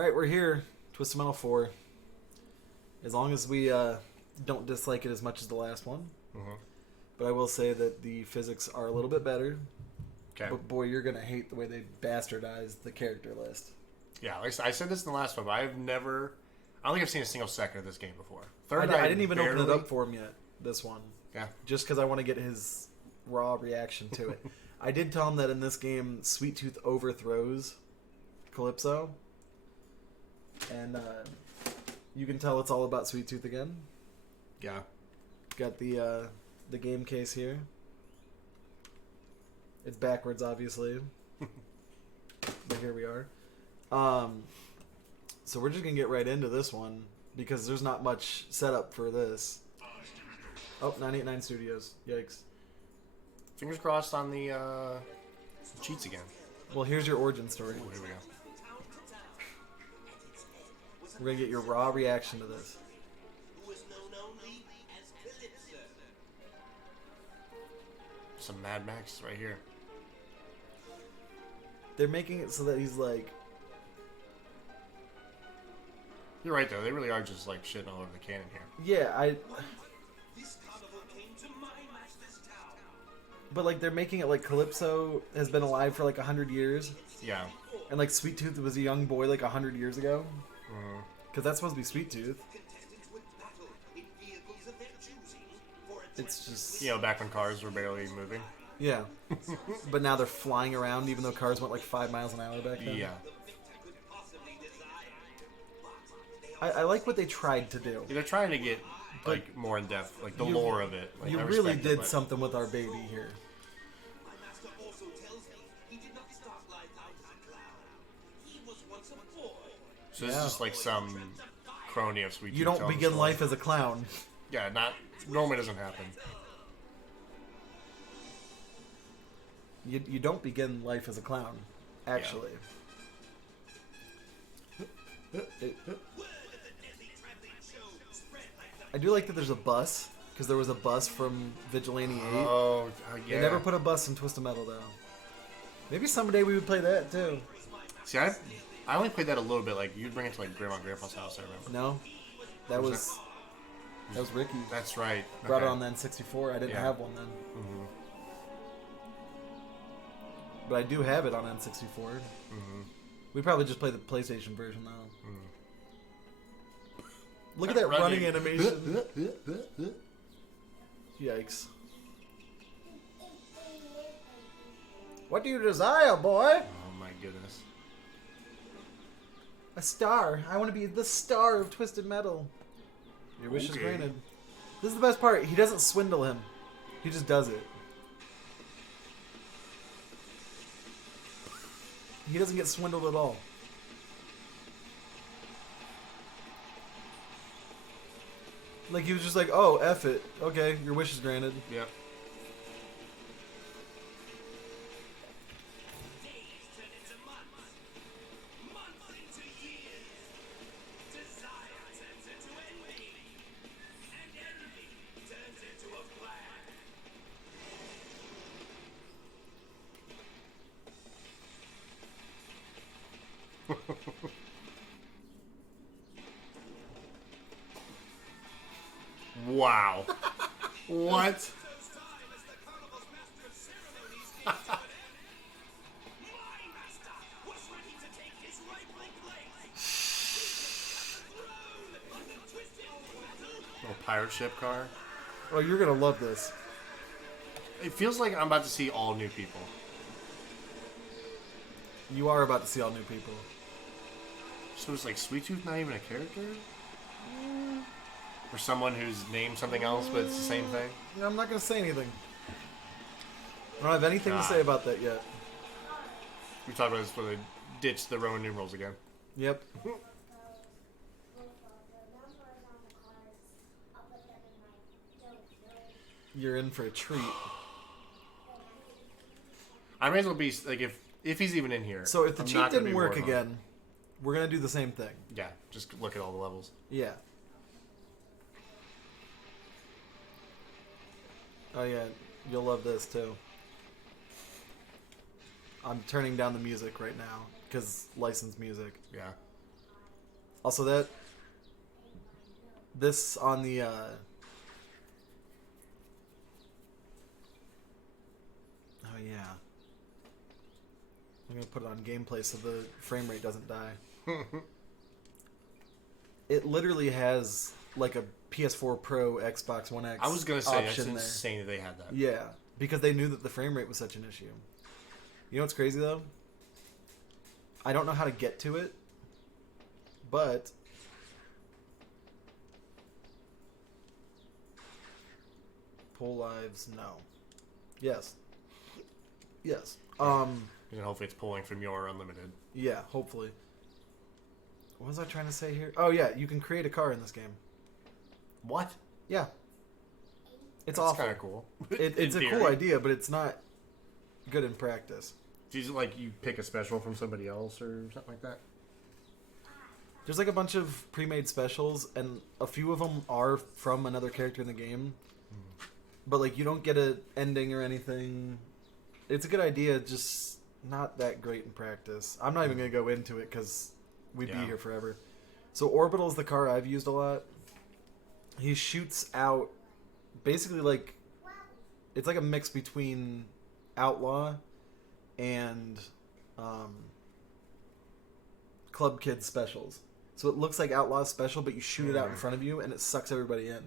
Alright, we're here. Twisted Metal 4. As long as we don't dislike it as much as the last one. Mm-hmm. But I will say that the physics are a little bit better. Okay. But boy, you're going to hate the way they bastardized the character list. Yeah, like I said this in the last one, but I don't think I've seen a single second of this game before. I didn't even open it up for him yet, this one. Yeah. Just because I want to get his raw reaction to it. I did tell him that in this game, Sweet Tooth overthrows Calypso. And you can tell it's all about Sweet Tooth again. Yeah. Got the game case here. It's backwards, obviously. But here we are. So we're just going to get right into this one because there's not much setup for this. Oh, 989 Studios. Yikes. Fingers crossed on the cheats again. Well, here's your origin story. Ooh, here we go. We're going to get your raw reaction to this. Some Mad Max right here. They're making it so that he's like... You're right, though. They really are just, like, shitting all over the canon here. Yeah, But, like, they're making it like Calypso has been alive for, like, 100 years. Yeah. And, like, Sweet Tooth was a young boy, like, 100 years ago. Mm-hmm. Because that's supposed to be Sweet Tooth. It's just... You know, back when cars were barely moving. Yeah. But now they're flying around, even though cars went, like, 5 miles an hour back then. Yeah. I like what they tried to do. Yeah, they're trying to get, like, more in depth, like, the lore of it. Like, You I really respect it, did but... something with our baby here. So this is just like some crony of Sweet Tooth. You don't telling begin the life story. as a clown. Yeah, normally doesn't happen. You don't begin life as a clown, actually. I do like that there's a bus, because there was a bus from Vigilante 8. Oh, yeah. They never put a bus in Twisted Metal, though. Maybe someday we would play that, too. See, I only played that a little bit. Like, you'd bring it to, like, Grandma and Grandpa's house, I remember. No? That was Ricky. That's right. Brought it on the N64. I didn't have one then. Mm-hmm. But I do have it on N64. Mm-hmm. We probably just play the PlayStation version, though. Mm. Look at that running animation. Yikes. What do you desire, boy? Oh, my goodness. A star. I want to be the star of Twisted Metal. Your wish is granted. This is the best part. He doesn't swindle him. He just does it. He doesn't get swindled at all. Like, he was just like, oh, F it. Okay, your wish is granted. Yep. Wow. What? Little pirate ship car. Oh, you're going to love this. It feels like I'm about to see all new people. You are about to see all new people. So it's like Sweet Tooth not even a character? For someone who's named something else, but it's the same thing? Yeah, I'm not going to say anything. I don't have anything to say about that yet. We talked about this before they ditched the Roman numerals again. Yep. You're in for a treat. I may as well be, like, if he's even in here. So if the I'm cheat not gonna didn't be work worried again, we're going to do the same thing. Yeah, just look at all the levels. Yeah. Oh yeah, you'll love this too. I'm turning down the music right now because licensed music. Yeah. Also, this on the oh yeah, I'm gonna put it on gameplay so the frame rate doesn't die. It literally has like a PS4 Pro, Xbox One X. I was gonna say that's option insane that they had that. Yeah, because they knew that the frame rate was such an issue. You know what's crazy though? I don't know how to get to it, but pull lives, no. Yes. Yes. And hopefully it's pulling from your unlimited. Yeah, hopefully. What was I trying to say here? Oh yeah, you can create a car in this game. What? Yeah. It's That's awful. kind of cool. It's a cool idea, but it's not good in practice. Do you like you pick a special from somebody else or something like that? There's like a bunch of pre-made specials, and a few of them are from another character in the game. But like you don't get an ending or anything. It's a good idea, just not that great in practice. I'm not even going to go into it because we'd be here forever. So Orbital is the car I've used a lot. He shoots out basically like it's like a mix between Outlaw and Club Kids specials. So it looks like Outlaw's special, but you shoot it out in front of you and it sucks everybody in.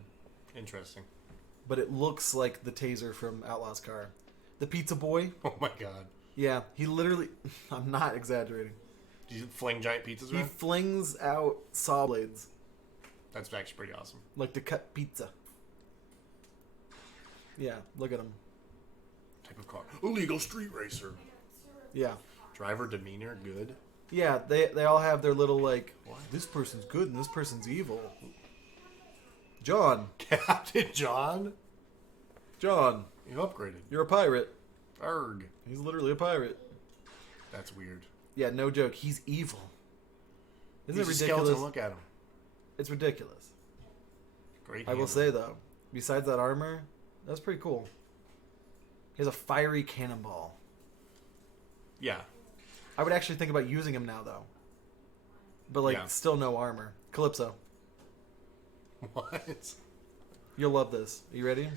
Interesting. But it looks like the taser from Outlaw's car. The pizza boy. Oh my god. Yeah, he literally... I'm not exaggerating. Do you fling giant pizzas He around? flings out saw blades. That's actually pretty awesome. Like to cut pizza. Yeah, look at him. Type of car. Illegal street racer. Yeah. Driver demeanor good. Yeah, they all have their little like, this person's good and this person's evil. John. Captain John? John. You upgraded. You're a pirate. Erg. He's literally a pirate. That's weird. Yeah, no joke. He's evil. Isn't He's it a ridiculous? skeleton. Look at him. It's ridiculous. Great. I will say though, besides that armor, that's pretty cool. He has a fiery cannonball. Yeah. I would actually think about using him now though. But like, still no armor. Calypso. What? You'll love this. Are you ready?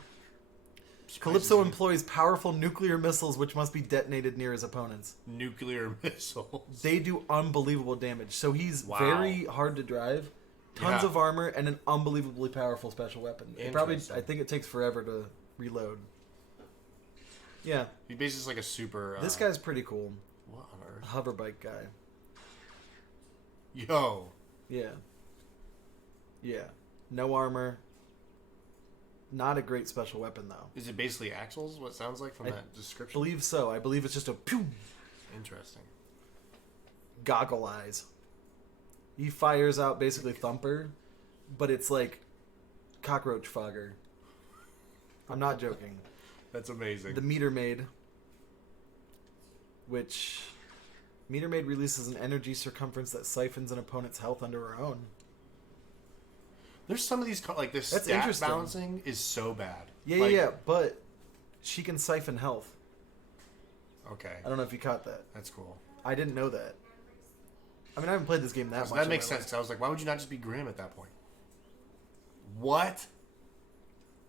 Calypso employs powerful nuclear missiles which must be detonated near his opponents. Nuclear missiles. They do unbelievable damage. So he's very hard to drive, tons of armor, and an unbelievably powerful special weapon. It probably, I think it takes forever to reload. Yeah. He's basically like a super... This guy's pretty cool. What on earth? Hoverbike guy. Yo. Yeah. Yeah. No armor. Not a great special weapon, though. Is it basically axles? What it sounds like from that description? I believe so. I believe it's just a pew. Interesting. Goggle eyes. He fires out basically Thumper, but it's like cockroach fogger. I'm not joking. That's amazing. The Meter Maid, which Meter Maid releases an energy circumference that siphons an opponent's health under her own. There's some of these, like this That's stat interesting. balancing is so bad. Yeah, like, yeah, but she can siphon health. Okay. I don't know if you caught that. That's cool. I didn't know that. I mean, I haven't played this game that So much. that makes sense. 'Cause I was like, why would you not just be Grim at that point? What?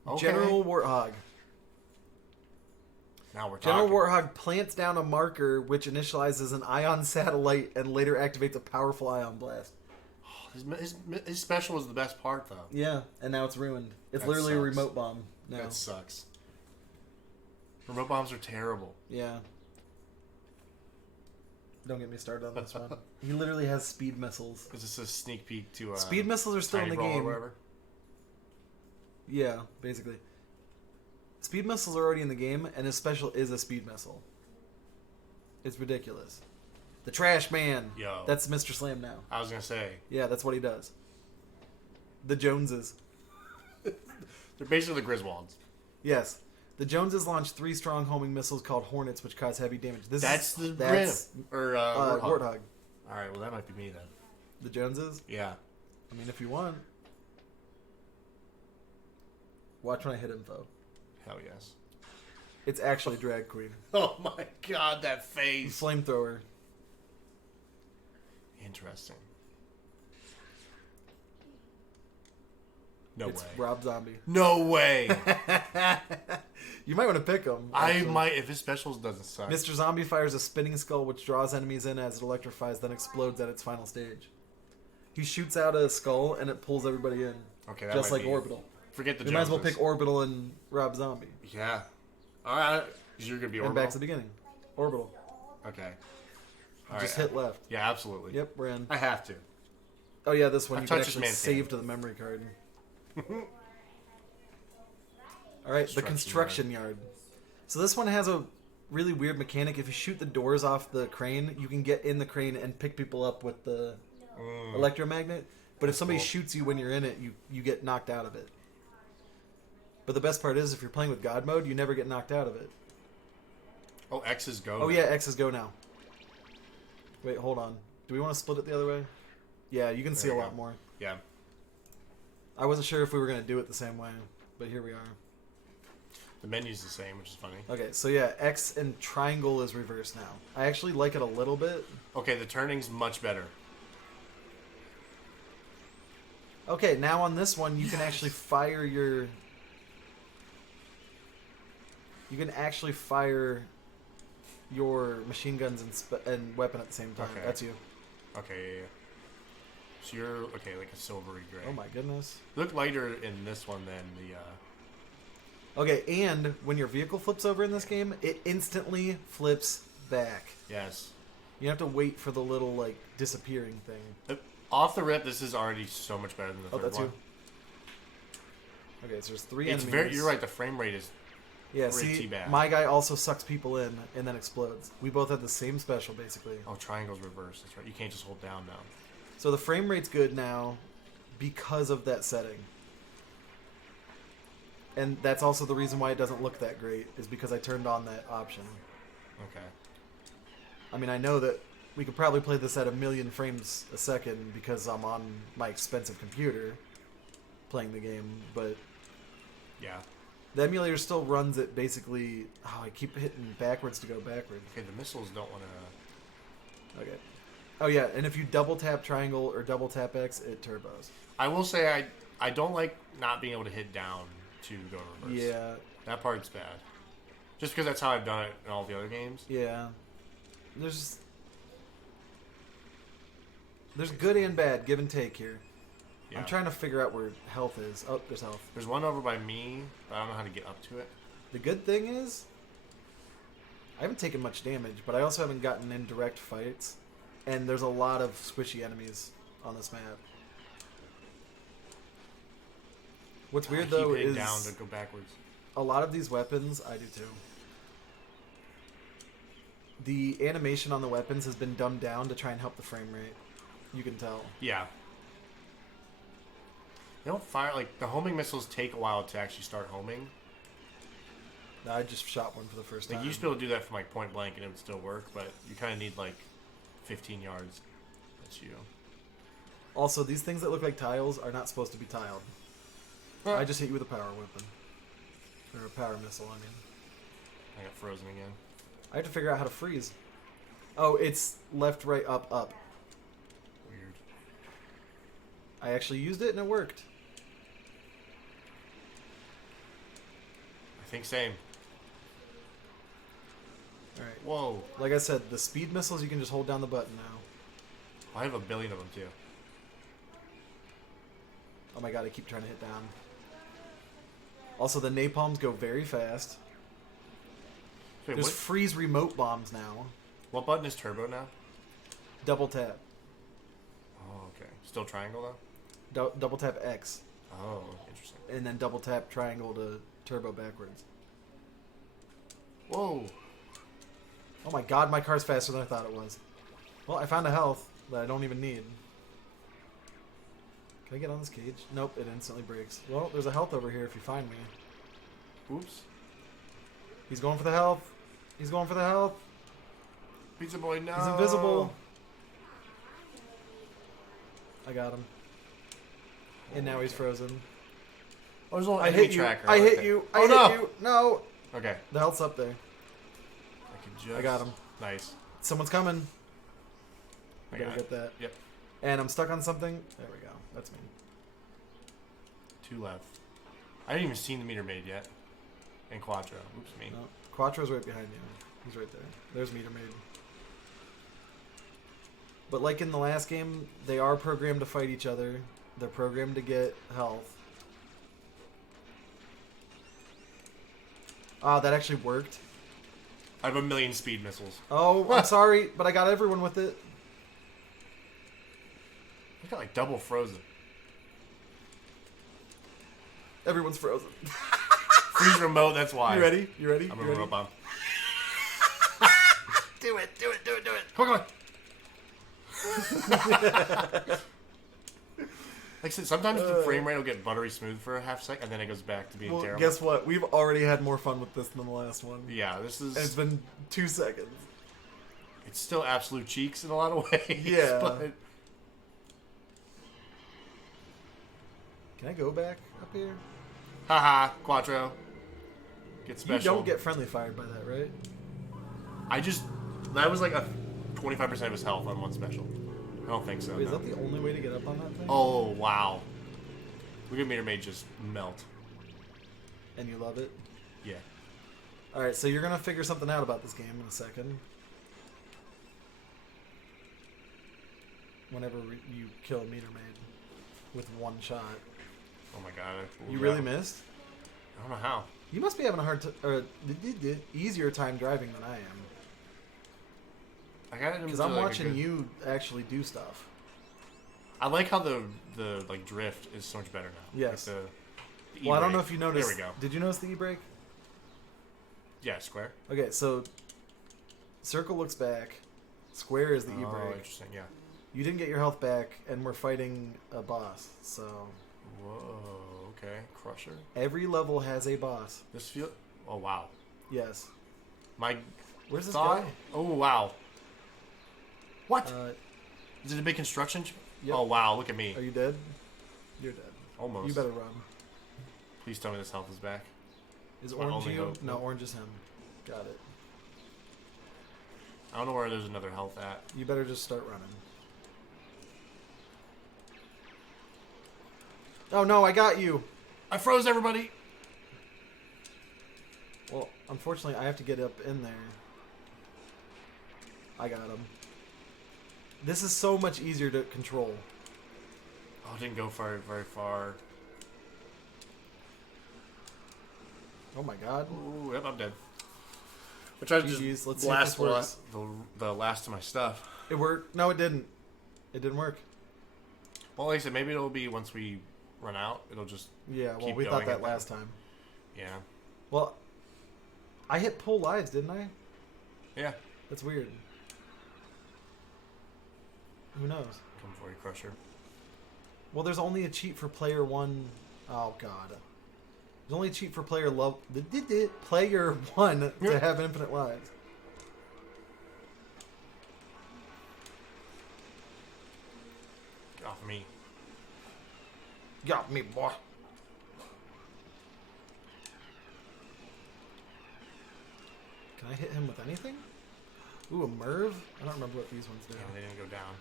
Okay. General Warthog. Now we're General talking. Warthog plants down a marker which initializes an ion satellite and later activates a powerful ion blast. His special was the best part, though. Yeah, and now it's ruined. It's That literally a sucks. remote bomb now. That sucks. Remote bombs are terrible. Yeah. Don't get me started on this one. He literally has speed missiles. Is this a sneak peek to Speed missiles are still in Tiny the Brawl game. or whatever? Yeah, basically. Speed missiles are already in the game, and his special is a speed missile. It's ridiculous. The Trash Man. Yo. That's Mr. Slam now. I was gonna say Yeah, that's what he does. The Joneses. they're basically the Griswolds. Yes. The Joneses launched 3 strong homing missiles called Hornets, which cause heavy damage. That's the Grim. or Warthog. Warthog. All right, well that might be me then. The Joneses? Yeah. I mean, if you want. Watch when I hit info. Hell yes. It's actually Drag Queen. Oh my god, that face. Flamethrower. Interesting. No it's way. Rob Zombie. No way. You might want to pick him. I might if his specials doesn't suck. Mr. Zombie fires a spinning skull which draws enemies in as it electrifies, then explodes at its final stage. He shoots out a skull and it pulls everybody in. Okay, that just might like be... Orbital. Forget the You might as well Joneses. pick Orbital and Rob Zombie. Yeah. All right. You're gonna be And Orbital. back to the beginning. Orbital. Okay. All Just right. hit left. Yeah, absolutely. Yep, we're in. I have to. Oh yeah, this one I've you can touched this actually man's save hand. to the memory card. All right, the Construction construction yard. So this one has a really weird mechanic. If you shoot the doors off the crane, you can get in the crane and pick people up with the electromagnet. But if somebody cool. shoots you when you're in it, you get knocked out of it. But the best part is, if you're playing with God mode, you never get knocked out of it. Oh, X is go. Oh now. yeah, X is go now. Wait, hold on. Do we want to split it the other way? Yeah, you can see a you lot go. more. Yeah. I wasn't sure if we were going to do it the same way, but here we are. The menu's the same, which is funny. Okay, so yeah, X and triangle is reversed now. I actually like it a little bit. Okay, the turning's much better. Okay, now on this one, you can actually fire your... You can actually fire your machine guns and weapon at the same time. Okay. That's you. Okay, yeah. So you're, okay, like a silvery gray. Oh my goodness. You look lighter in this one than the, Okay, and when your vehicle flips over in this game, it instantly flips back. yes. You have to wait for the little, like, disappearing thing. Off the rip, this is already so much better than the Oh, third that's one. you. Okay, so there's three It's enemies. very, you're right, the frame rate is Yeah, pretty see, bad. my guy also sucks people in and then explodes. We both have the same special, basically. Oh, triangle's reversed. That's right. You can't just hold down now. So the frame rate's good now because of that setting. And that's also the reason why it doesn't look that great, is because I turned on that option. Okay. I mean, I know that we could probably play this at 1,000,000 frames a second because I'm on my expensive computer playing the game, but Yeah. the emulator still runs it basically... Oh, I keep hitting backwards to go backwards. Okay, the missiles don't want to... Okay. Oh yeah, and if you double tap triangle or double tap X, it turbos. I will say I don't like not being able to hit down to go to reverse. Yeah, That part's bad. Just because that's how I've done it in all the other games. yeah. There's good and bad, give and take here. Yeah. I'm trying to figure out where health is. Oh, there's health. There's one over by me, but I don't know how to get up to it. The good thing is, I haven't taken much damage, but I also haven't gotten in direct fights. And there's a lot of squishy enemies on this map. What's weird, I keep though, hitting is down to go backwards. a lot of these weapons, I do too. The animation on the weapons has been dumbed down to try and help the frame rate. You can tell. Yeah. They don't fire, like, the homing missiles take a while to actually start homing. I just shot one for the first Like, time. you used to be able to do that from, like, point blank and it would still work, but you kind of need, like, 15 yards. That's you. Also, these things that look like tiles are not supposed to be tiled. I just hit you with a power weapon. Or a power missile, I mean. I got frozen again. I have to figure out how to freeze. Oh, it's left, right, up, up. Weird. I actually used it and it worked. I think same. Alright. Whoa. Like I said, the speed missiles, you can just hold down the button now. I have a billion of them, too. Oh my god, I keep trying to hit down. Also, the napalms go very fast. Wait, There's what, freeze remote bombs now. what button is turbo now? Double tap. Oh, okay. Still triangle, though? Double tap X. Oh, interesting. And then double tap triangle to turbo backwards. Whoa. Oh my god, my car's faster than I thought it was. Well, I found a health that I don't even need. Can I get on this cage? Nope, it instantly breaks. Well, there's a health over here if you find me. Oops. He's going for the health. He's going for the health. Pizza boy, no. He's invisible. I got him. And now he's frozen. Oh, there's a little I enemy hit you. tracker. I like hit that. you. Oh, I no. hit you. No. Okay. The health's up there. I can just... I got him. Nice. Someone's coming. I Better got get it. that. Yep. And I'm stuck on something. There we go. That's me. 2 left. I haven't even seen the meter maid yet. And Quattro. Oops, me. No, Quattro's right behind you. He's right there. There's meter maid. But like in the last game, they are programmed to fight each other. They're programmed to get health. Ah, that actually worked. I have 1,000,000 speed missiles. Oh, I'm sorry, but I got everyone with it. I got like double frozen. Everyone's frozen. Freeze remote, that's why. You ready? You ready? I'm You a ready? remote bomb. Do it, do it, do it, do it. Come on. Like I said, sometimes the frame rate will get buttery smooth for a half second, and then it goes back to being Well, terrible. guess what? We've already had more fun with this than the last one. Yeah, this is... And it's been 2 seconds. It's still absolute cheeks in a lot of ways. Yeah. But... Can I go back up here? Haha, Quattro. Get special. You don't get friendly fired by that, right? I just... That was like a 25% of his health on one special. I don't think so. Wait, is no. that the only way to get up on that thing? Oh, wow. Look at Meter Maid just melt. And you love it? Yeah. Alright, so you're going to figure something out about this game in a second. Whenever you kill a Meter Maid with one shot. Oh my god. You really missed? I don't know how. You must be having a easier time driving than I am. I got it Because I'm watching you actually do stuff. I like how the like drift is so much better now. Yes. Like the Well, I don't E-brake. know if you noticed. There we go. Did you notice the e-brake? Yeah, square. Okay, so circle looks back. Square is the Oh, e-brake. interesting. Yeah. You didn't get your health back, and we're fighting a boss. So Whoa. Okay. Crusher. every level has a boss. This feel. Oh wow. Yes. My Where's this thought. guy? Oh wow. What? Uh, Is it a big construction? Yep. Oh wow. Look at me. are you dead? You're dead. Almost. You better run. Please tell me this health is back. Is My orange only you? hope. No, orange is him. Got it. I don't know where there's another health at. You better just start running. Oh no, I got you. I froze everybody. Well, unfortunately, I have to get up in there. I got him. This is so much easier to control. Oh, it didn't go very far. Oh my god. Ooh, yep, I'm dead. I tried to GG's, just let's see if blast this works. the last of my stuff. It worked. No, it didn't. It didn't work. Well, like I said, maybe it'll be once we run out. It'll just Yeah, well, keep we thought going that at that. last time. Yeah. Well, I hit pull lives, didn't I? Yeah. That's weird. Who knows? Come for you, Crusher. Well, there's only a cheat for player one. Oh god. There's only a cheat for player player one to have infinite lives. Get off me. Got me, boy. Can I hit him with anything? Ooh, a Merv? I don't remember what these ones do. Yeah, they didn't go down.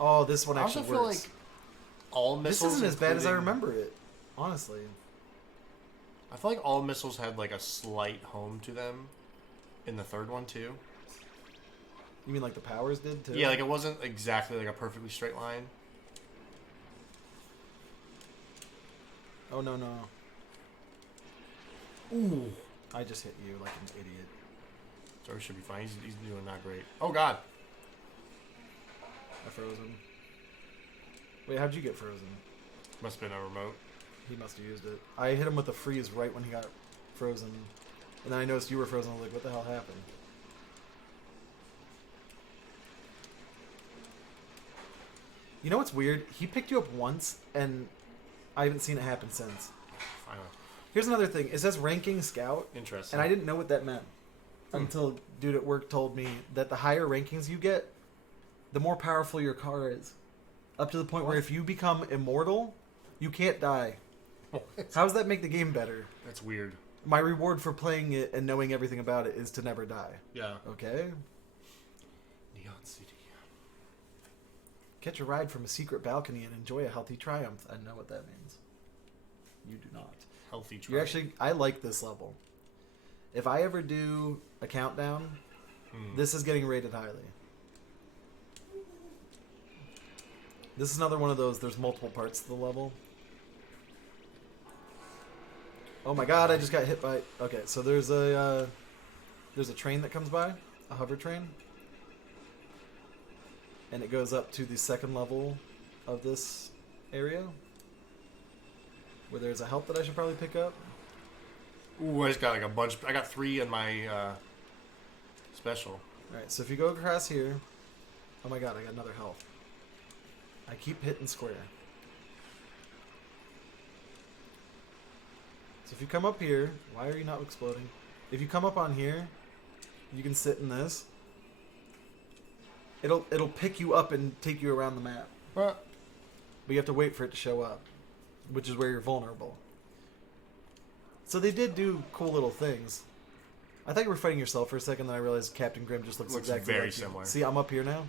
Oh, this one I also actually feel works. like all This missiles. isn't as bad as I including- remember it, honestly. I feel like all missiles had like a slight home to them in the third one too. You mean like the powers did too? Yeah, like it wasn't exactly like a perfectly straight line. Oh no no. Ooh. I just hit you like an idiot. So he should be fine. He's doing not great. Oh god. I froze him. Wait, how'd you get frozen? Must have been a remote. He must have used it. I hit him with the freeze right when he got frozen. And then I noticed you were frozen. I was like, what the hell happened? You know what's weird? He picked you up once, and I haven't seen it happen since. Finally. Here's another thing. It says ranking scout, Interesting. and I didn't know what that meant until dude at work told me that the higher rankings you get, the more powerful your car is. Up to the point where if you become immortal, you can't die. How does that make the game better? That's weird. My reward for playing it and knowing everything about it is to never die. Yeah. Okay? Neon City. Catch a ride from a secret balcony and enjoy a healthy triumph. I know what that means. You do not. Healthy You're try. actually... I like this level. If I ever do a countdown, this is getting rated highly. This is another one of those, there's multiple parts to the level. Oh my god, I just got hit by... Okay, so there's a train that comes by, a hover train. And it goes up to the second level of this area. Where there's a help that I should probably pick up. Ooh, I just got like a bunch. I got 3 in my special. Alright, so if you go across here... Oh my god, I got another health. I keep hitting square. So if you come up here... Why are you not exploding? If you come up on here, you can sit in this. It'll pick you up and take you around the map. What? But you have to wait for it to show up. Which is where you're vulnerable. So they did do cool little things. I thought you were fighting yourself for a second, then I realized Captain Grimm just looks exactly very like you. similar. See, I'm up here now.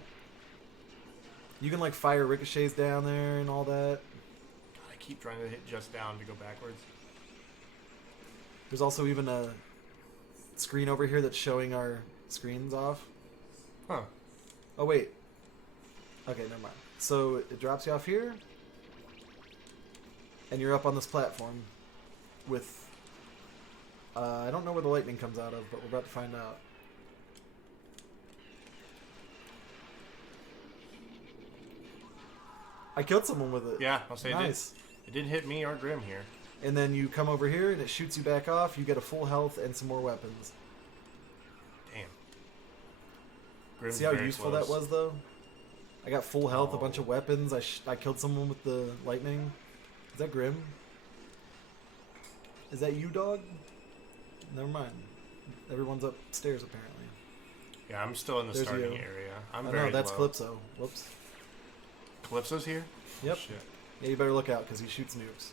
You can like fire ricochets down there and all that. I keep trying to hit just down to go backwards. There's also even a screen over here that's showing our screens off. Huh. Oh wait. Okay, never mind. So it drops you off here. And you're up on this platform with... I don't know where the lightning comes out of, but we're about to find out. I killed someone with it. Yeah, I'll say nice. It didn't hit me or Grim here. And then you come over here and it shoots you back off. You get a full health and some more weapons. Damn. Grim's See how very useful close. that was, though? I got full health, a bunch of weapons. I killed someone with the lightning. Is that Grim? Is that you, dog? Never mind. Everyone's upstairs, apparently. Yeah, I'm still in the There's starting you. area. I'm I very know, that's low. Calypso. Whoops. Calypso's here? Yep. Oh, shit. Yeah, you better look out, because he shoots nukes.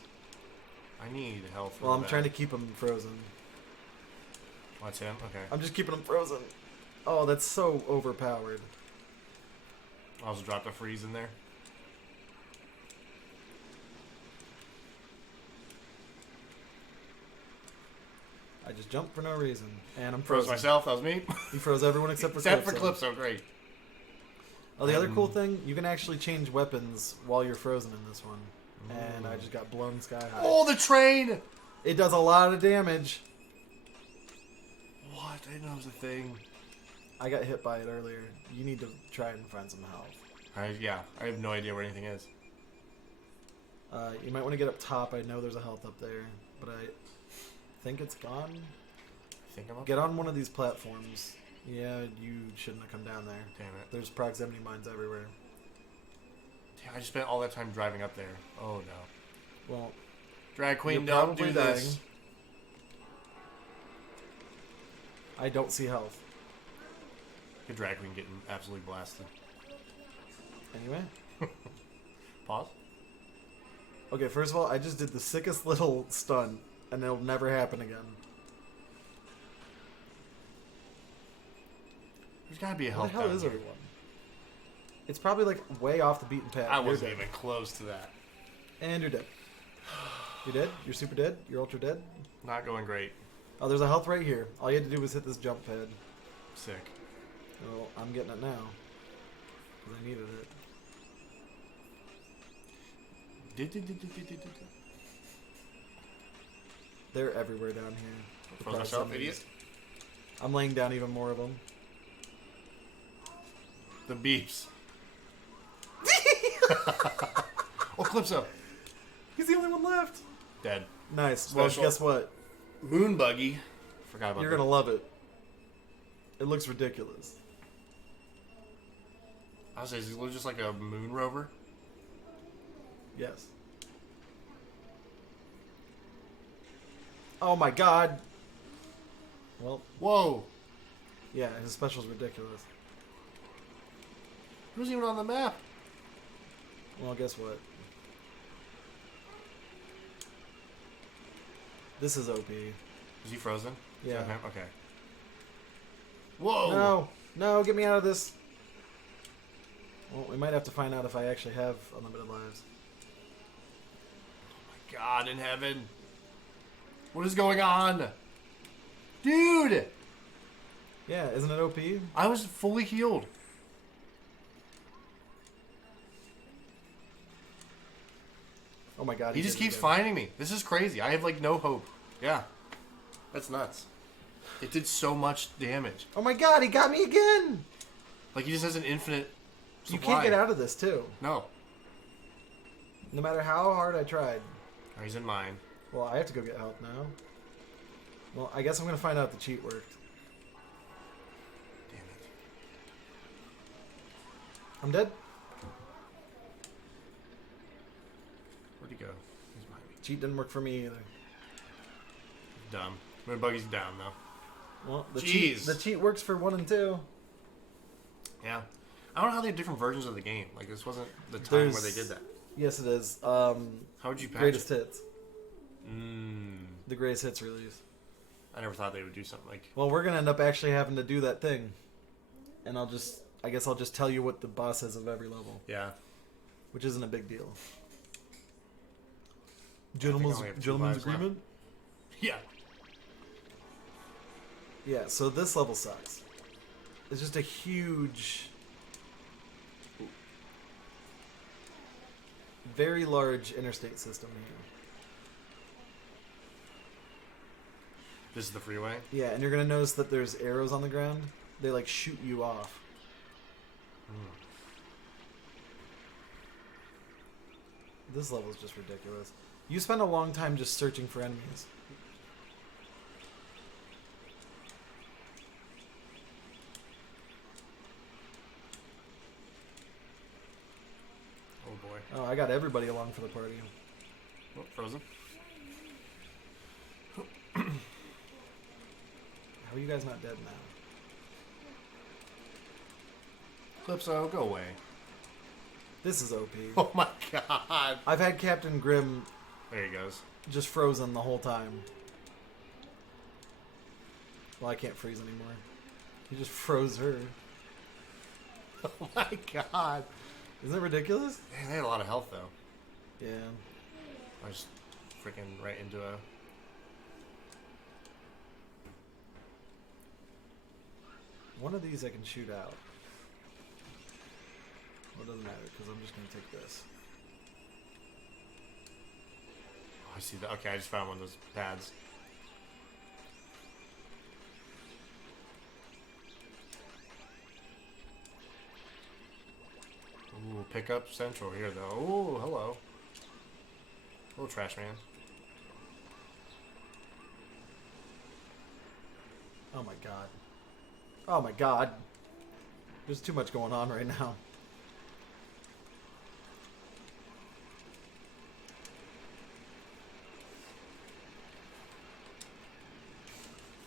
I need health. Well, I'm trying to keep him frozen. What's him? Okay. I'm just keeping him frozen. Oh, that's so overpowered. I also dropped a freeze in there. I just jumped for no reason, and I'm Froze frozen. myself. That was me. You froze everyone except for Except Calypso. for Calypso. Great. Oh, the other cool thing, you can actually change weapons while you're frozen in this one. And I just got blown sky high. Oh, the train! It does a lot of damage. What? I didn't know it was a thing. I got hit by it earlier. You need to try and find some health. I have no idea where anything is. You might want to get up top. I know there's a health up there, but I think it's gone. I think I'm up. Get on one of these platforms. Yeah, you shouldn't have come down there. Damn it. There's proximity mines everywhere. Damn, I just spent all that time driving up there. Oh no. Well, Drag Queen, you're don't probably do this. dying. I don't see health. The Drag Queen getting absolutely blasted. Anyway. Pause. Okay, first of all, I just did the sickest little stunt, and it'll never happen again. There's gotta be a Where health the hell down is here. everyone? It's probably like way off the beaten path. I You're wasn't dead. even close to that. And you're dead. You're dead? You're super dead? You're ultra dead? Not going great. Oh, there's a health right here. All you had to do was hit this jump pad. Sick. Well, I'm getting it now. Because I needed it. They're everywhere down here. The Froze myself, proximities. idiot. I'm laying down even more of them. The beeps. Oh, Calypso. He's the only one left. Dead. Nice. Special. Well, guess what? Moon buggy. Forgot about You're that. going to love it. It looks ridiculous. I was saying, is he just like a moon rover? Yes. Oh my god. Well, Whoa. yeah, his special's ridiculous. Who's even on the map? Well, guess what? This is OP. Is he frozen? Yeah. Is that him? Okay. Whoa. No, no, get me out of this. Well, we might have to find out if I actually have unlimited lives. God in heaven. What is going on? Dude! Yeah, isn't it OP? I was fully healed. Oh my god. He just did it keeps again. finding me. This is crazy. I have like no hope. Yeah. That's nuts. It did so much damage. Oh my god, he got me again! Like he just has an infinite supply. You can't get out of this, too. No. No matter how hard I tried. Oh, he's in mine. Well, I have to go get help now. Well, I guess I'm going to find out if the cheat worked. Damn it. I'm dead. Where'd he go? He's behind me. Cheat didn't work for me either. Dumb. Moonbuggy's down though. Well, Jeez. the cheat works for 1 and 2. Yeah. I don't know how they have different versions of the game. Like this wasn't the time where they did that. Yes, it is. How would you patch Greatest it? Hits. The Greatest Hits release. I never thought they would do something like. Well, we're gonna end up actually having to do that thing, and I guess I'll just tell you what the boss is of every level, Yeah. which isn't a big deal. I only have 2 Gentleman's lives left. agreement. Yeah. Yeah. So this level sucks. It's just a huge, very large interstate system here. This is the freeway. Yeah, and you're gonna notice that there's arrows on the ground. They like shoot you off. This level is just ridiculous. You spend a long time just searching for enemies. Oh boy. Oh, I got everybody along for the party. Oh, frozen. How are you guys not dead now? Calypso, go away. This is OP. Oh my god. I've had Captain Grimm There he goes. just frozen the whole time. Well, I can't freeze anymore. He just froze her. Oh my god. Isn't it ridiculous? Man, they had a lot of health though. Yeah. I was freaking right into a. One of these I can shoot out. Well, it doesn't matter because I'm just going to take this. Oh, I see that. Okay, I just found one of those pads. Ooh, pickup central here though. Ooh, hello. Little trash man. Oh my god. Oh my god. There's too much going on right now.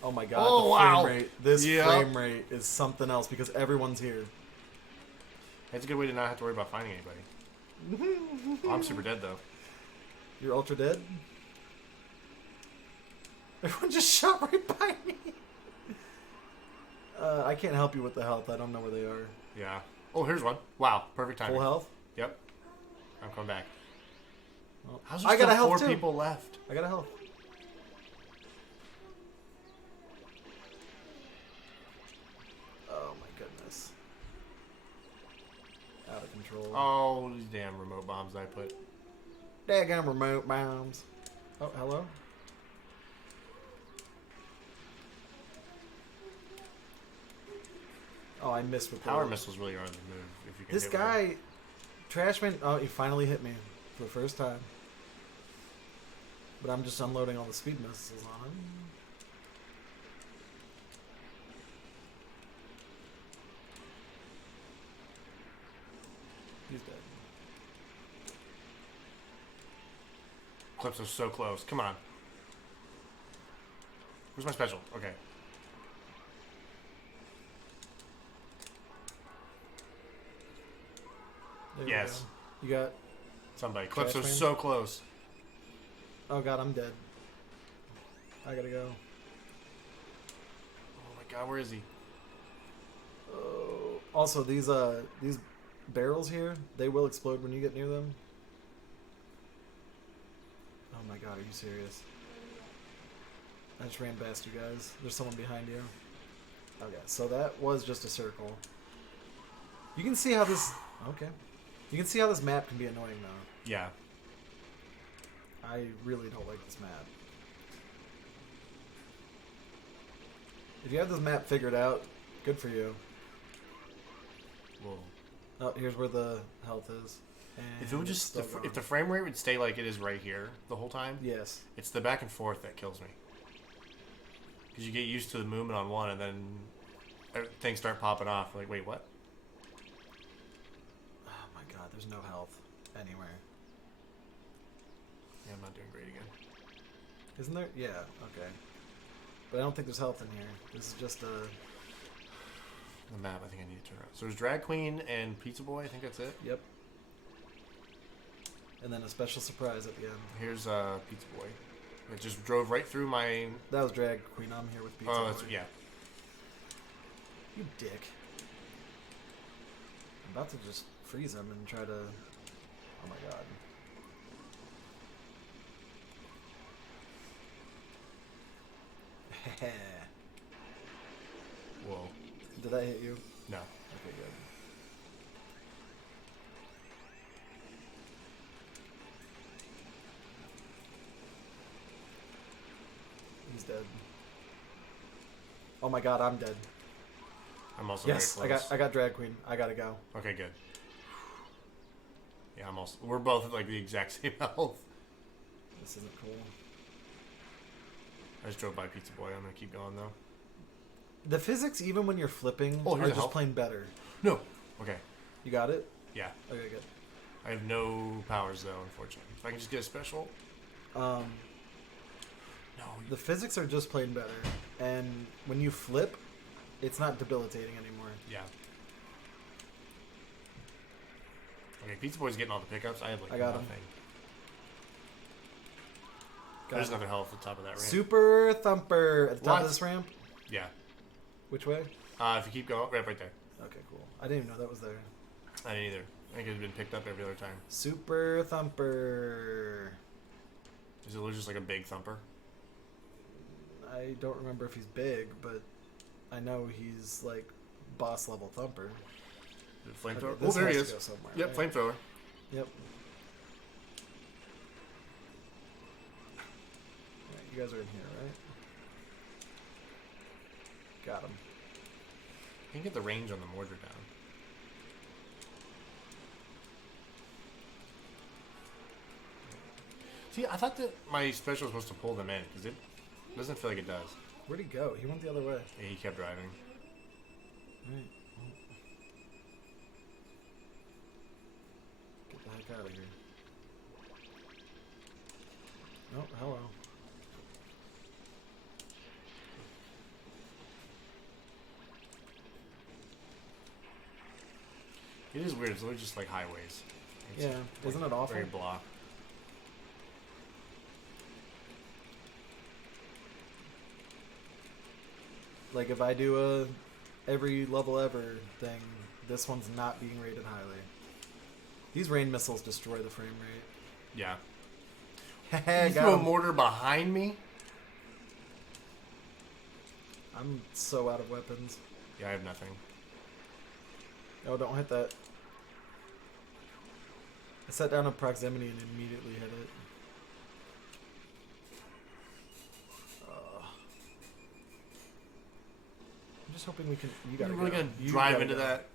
Oh my god, Oh, the wow. frame rate. This Yep. frame rate is something else because everyone's here. It's a good way to not have to worry about finding anybody. Oh, I'm super dead though. You're ultra dead? Everyone just shot right by me. I can't help you with the health. I don't know where they are. Yeah. Oh, here's one. Wow, perfect timing. Full health? Yep. I'm coming back. Well, How's there I got still a health 4 too. people left? I got a health. Oh my goodness. Out of control. Oh, these damn remote bombs I put. Daggum remote bombs. Oh, hello? Oh, I missed with Power the... missiles really are the move. If you can This hit with guy, Trashman, oh, he finally hit me for the first time. But I'm just unloading all the speed missiles on him. He's dead. them. Calypso's so close. Come on. Where's my special? Okay. There we Yes. go. You got... Somebody. Calypso's Trashman? so close. Oh god, I'm dead. I gotta go. Oh my god, where is he? Oh. Also, these barrels here, they will explode when you get near them. Oh my god, are you serious? I just ran past you guys. There's someone behind you. Okay, so that was just a circle. You can see how this... Okay. You can see how this map can be annoying, though. Yeah. I really don't like this map. If you have this map figured out, good for you. Whoa. Oh, here's where the health is. And If it would it's just... still if gone. the frame rate would stay like it is right here the whole time, Yes. it's the back and forth that kills me. Because you get used to the movement on one, and then things start popping off. Like, wait, what? Oh my god, there's no health anywhere. Yeah, I'm not doing great again. Isn't there? Yeah, okay. But I don't think there's health in here. This is just a... The map, I think I need to turn around. So there's Drag Queen and Pizza Boy. I think that's it. Yep. And then a special surprise at the end. Here's Pizza Boy. It just drove right through my... That was Drag Queen. I'm here with Pizza Oh, Boy. that's, yeah. You dick. I'm about to just freeze him and try to... Oh my god. Whoa. Did that hit you? No. Okay, good. He's dead. Oh my god, I'm dead. I'm also Yes, very close. I got Drag Queen. I gotta go. Okay, good. Yeah, I'm also... We're both at, like, the exact same health. This isn't cool. I just drove by Pizza Boy. I'm gonna keep going, though. The physics, even when you're flipping, Oh, are here's a just health. plain better. No. Okay. You got it? Yeah. Okay, good. I have no powers, though, unfortunately. If I can just get a special... Um, No. the physics are just plain better. And when you flip, it's not debilitating anymore. Yeah. Okay, Pizza Boy's getting all the pickups. I have, like, I got him. nothing. Got There's it. another health at the top of that ramp. Super Thumper at the top What? of this ramp. Yeah. Which way? If you keep going... Right there. Okay, cool. I didn't even know that was there. I didn't either. I think it's been picked up every other time. Super Thumper. Is it just like a big thumper? I don't remember if he's big, but I know he's like boss level Thumper. Is it flamethrower? Okay, Oh, this there he has is. to go somewhere, Yep, right? flamethrower. Yep. Alright, you guys are in here, right? Got him. You can get the range on the mortar down. See, I thought that my special was supposed to pull them in, because it doesn't feel like it does. Where'd he go? He went the other way. Yeah, he kept driving. Alright. Well. Get the heck out of here. Oh, hello. It is weird. It's literally just like highways. It's Yeah, isn't it awful? Very block. Like if I do a every level ever thing, this one's not being rated highly. These rain missiles destroy the frame rate. Yeah. Hehe, You got threw a him. mortar behind me? I'm so out of weapons. Yeah, I have nothing. Oh, don't hit that. I set down a proximity and immediately hit it. I'm just hoping we can. You gotta You're really go. gonna You drive gotta into go. that?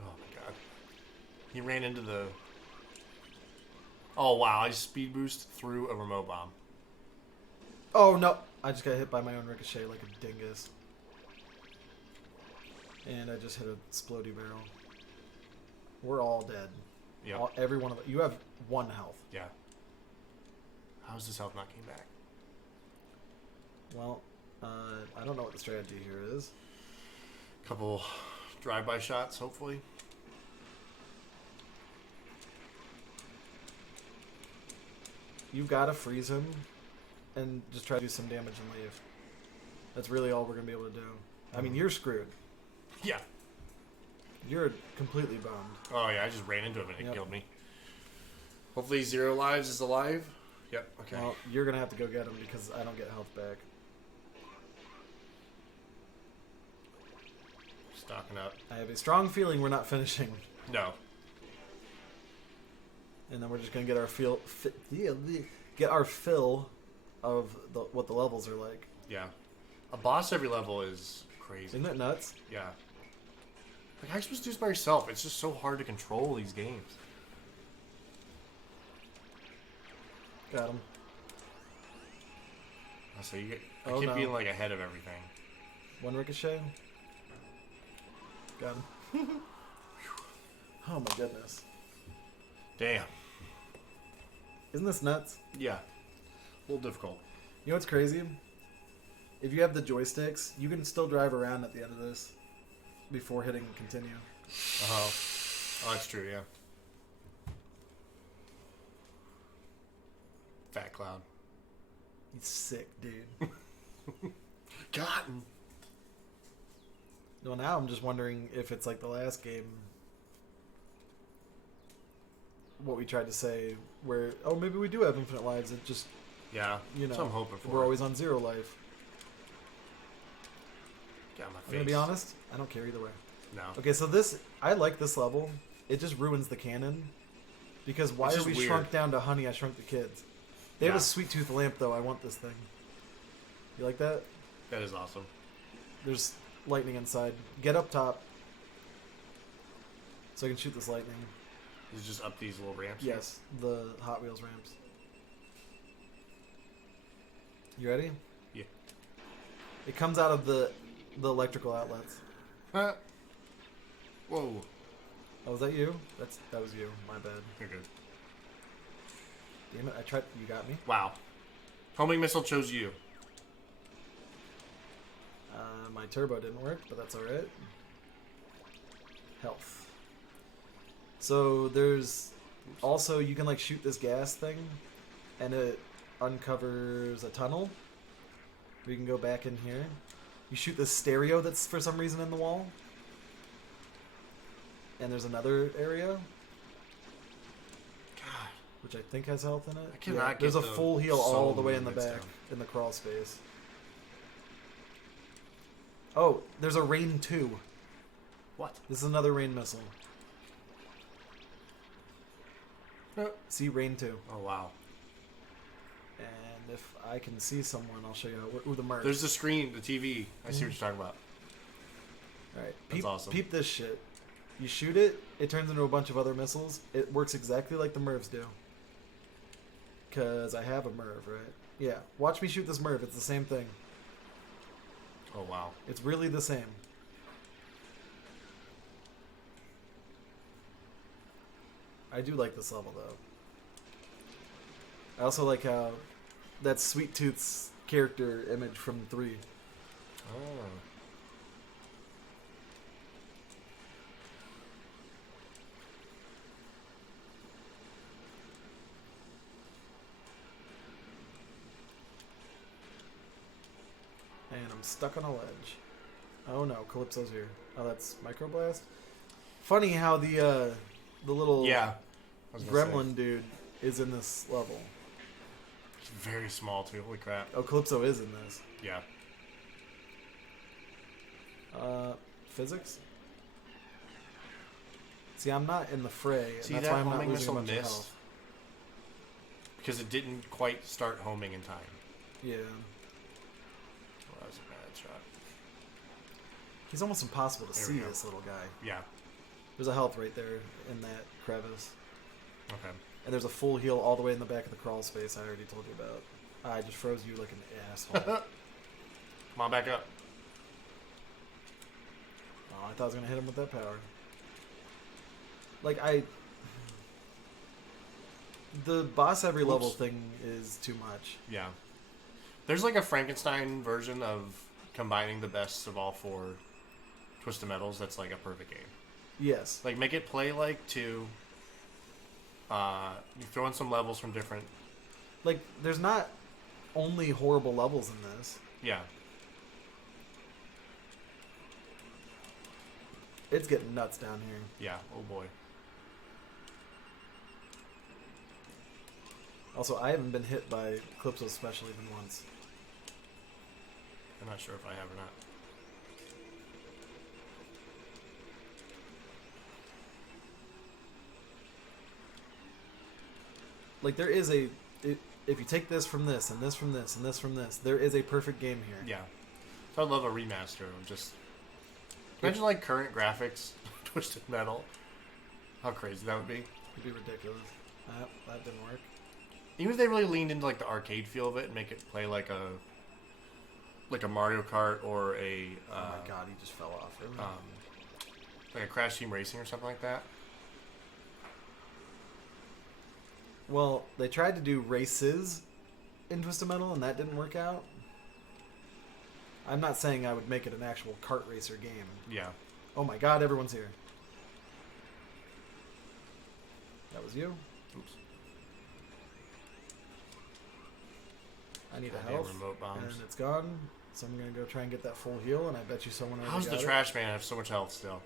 Oh my god. He ran into the... Oh wow, I speed boost through a remote bomb. Oh no! I just got hit by my own ricochet like a dingus. And I just hit a splody barrel. We're all dead. Yep. Every one of them. You have 1 health. Yeah. How's this health not came back? Well, I don't know what the strategy here is. Couple drive-by shots, hopefully. You've got to freeze him and just try to do some damage and leave. That's really all we're going to be able to do. I mean, you're screwed. Yeah. You're completely boned. Oh yeah, I just ran into him and it Yep. killed me. Hopefully 0 lives is alive. Yep. Okay. Well, you're gonna have to go get them because I don't get health back. Stocking up. I have a strong feeling we're not finishing. No. And then we're just gonna get our get our fill of what the levels are like. Yeah. A boss every level is crazy. Isn't that nuts? Yeah. Like, how are you supposed to do this by yourself? It's just so hard to control these games. Got him. So you get, I Oh, keep no. being like ahead of everything. One ricochet. Got him. Oh my goodness. Damn. Isn't this nuts? Yeah. A little difficult. You know what's crazy? If you have the joysticks, you can still drive around at the end of this before hitting continue. Oh, that's true. Yeah. Fat Cloud. He's sick, dude. Gotten. Well, now I'm just wondering if it's like the last game. What we tried to say, where maybe we do have infinite lives. It just Yeah. you That's know what I'm hoping for. we're always on 0 life. Get out of my face. I'm gonna be honest. I don't care either way. No. Okay, so I like this level. It just ruins the canon. Because why It's are just we weird. shrunk down to Honey, I Shrunk the Kids? They have Yeah. a sweet tooth lamp, though. I want this thing. You like that? That is awesome. There's lightning inside. Get up top. So I can shoot this lightning. It's just up these little ramps. Yes, the Hot Wheels ramps. You ready? Yeah. It comes out of the electrical outlets. Huh? Whoa. Oh, was that you? That was you. My bad. You're good. Damn it! I tried. You got me. Wow. Homing missile chose you. My turbo didn't work, but that's all right. Health. So there's also you can like shoot this gas thing, and it uncovers a tunnel. We can go back in here. You shoot this stereo that's for some reason in the wall. And there's another area, God. which I think has health in it. I cannot get There's a the full heal all soul the way in the movements back, down. in the crawl space. Oh, there's a rain 2. What? This is another rain missile. Uh, See, rain 2. Oh, wow. And if I can see someone, I'll show you how. Ooh, the merc. There's the screen, the TV. I see what you're talking about. Alright, That's awesome. Peep this shit. You shoot it, it turns into a bunch of other missiles. It works exactly like the Mervs do. Because I have a Merv, right? Yeah. Watch me shoot this Merv. It's the same thing. Oh, wow. It's really the same. I do like this level, though. I also like how that's Sweet Tooth's character image from 3. Oh. And I'm stuck on a ledge. Oh no, Calypso's here. Oh, that's Microblast? Funny how the little Yeah. I was gonna gremlin say. dude is in this level. It's very small, too. Holy crap. Oh, Calypso is in this. Yeah. Physics? See, I'm not in the fray, and See that's that why I'm not homing losing a missile bunch of missed? health. Because it didn't quite start homing in time. Yeah. Well, that was a bad shot. He's almost impossible to There see, we go. this little guy. Yeah. There's a health right there in that crevice. Okay. And there's a full heal all the way in the back of the crawl space I already told you about. I just froze you like an asshole. Come on, back up. Oh, I thought I was going to hit him with that power. Like, the boss every level Oops. thing is too much. Yeah. There's like a Frankenstein version of combining the best of all 4 Twisted Metals that's like a perfect game. Yes. Like, make it play like 2. You throw in some levels from different... Like, there's not only horrible levels in this. Yeah. It's getting nuts down here. Yeah. Oh, boy. Also, I haven't been hit by Calypso's special even once. I'm not sure if I have or not. Like, there is if you take this from this, and this from this, and this from this, there is a perfect game here. Yeah. So I'd love a remaster of just... Imagine, like, current graphics, Twisted Metal. How crazy that would be. It'd be ridiculous. That didn't work. Even if they really leaned into, like, the arcade feel of it and make it play like a Mario Kart or a... oh my god, he just fell off. Really? Like a Crash Team Racing or something like that. Well, they tried to do races in Twisted Metal, and that didn't work out. I'm not saying I would make it an actual kart racer game. Yeah. Oh my god, everyone's here. That was you. Oops. I need a Goddamn health, remote bombs. and it's gone. So I'm gonna go try and get that full heal, and I bet you someone already How's got the it. trash man have so much health still?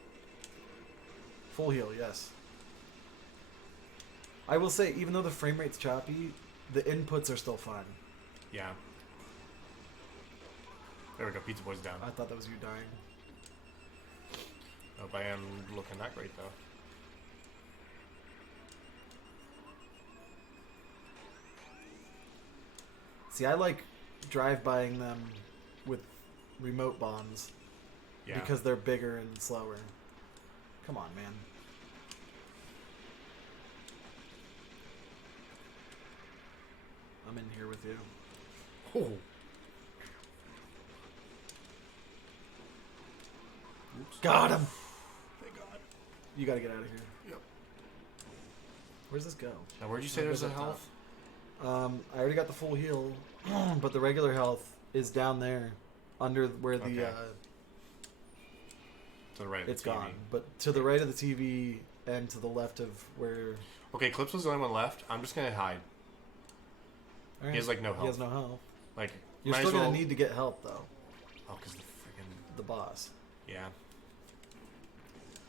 Full heal, yes. I will say, even though the frame rate's choppy, the inputs are still fine. Yeah. There we go. Pizza Boy's down. I thought that was you dying. Hope I am looking that great though. See, I like drive-buying them with remote bombs Yeah. because they're bigger and slower. Come on, man. I'm in here with you. Oh. Oops. Got him! Thank God. You gotta get out of here. Yep. Where's this go? Now, where'd you say there's a health? I already got the full heal, but the regular health is down there, under where the Okay. To the right of it's the TV. gone. But to the right of the TV and to the left of where. Okay, Calypso's the only one left. I'm just gonna hide. Alright. He has, like, no He has health. no health. Like, You're might still as well... gonna need to get help though. Oh, because the freaking... The boss. Yeah.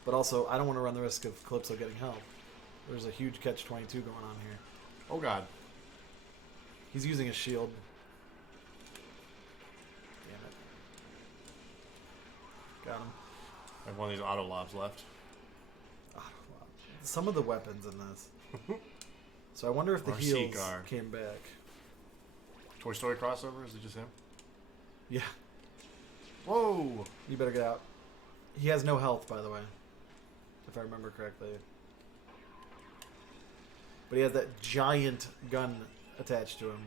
But also, I don't want to run the risk of Calypso getting help. There's a huge catch-22 going on here. Oh, God. He's using his shield. Damn it. Got him. I have one of these auto lobs left. Some of the weapons in this. So I wonder if the Or heals Seagar. came back. Toy Story crossover? Is it just him? Yeah. Whoa! You better get out. He has no health, by the way. If I remember correctly. But he has that giant gun attached to him.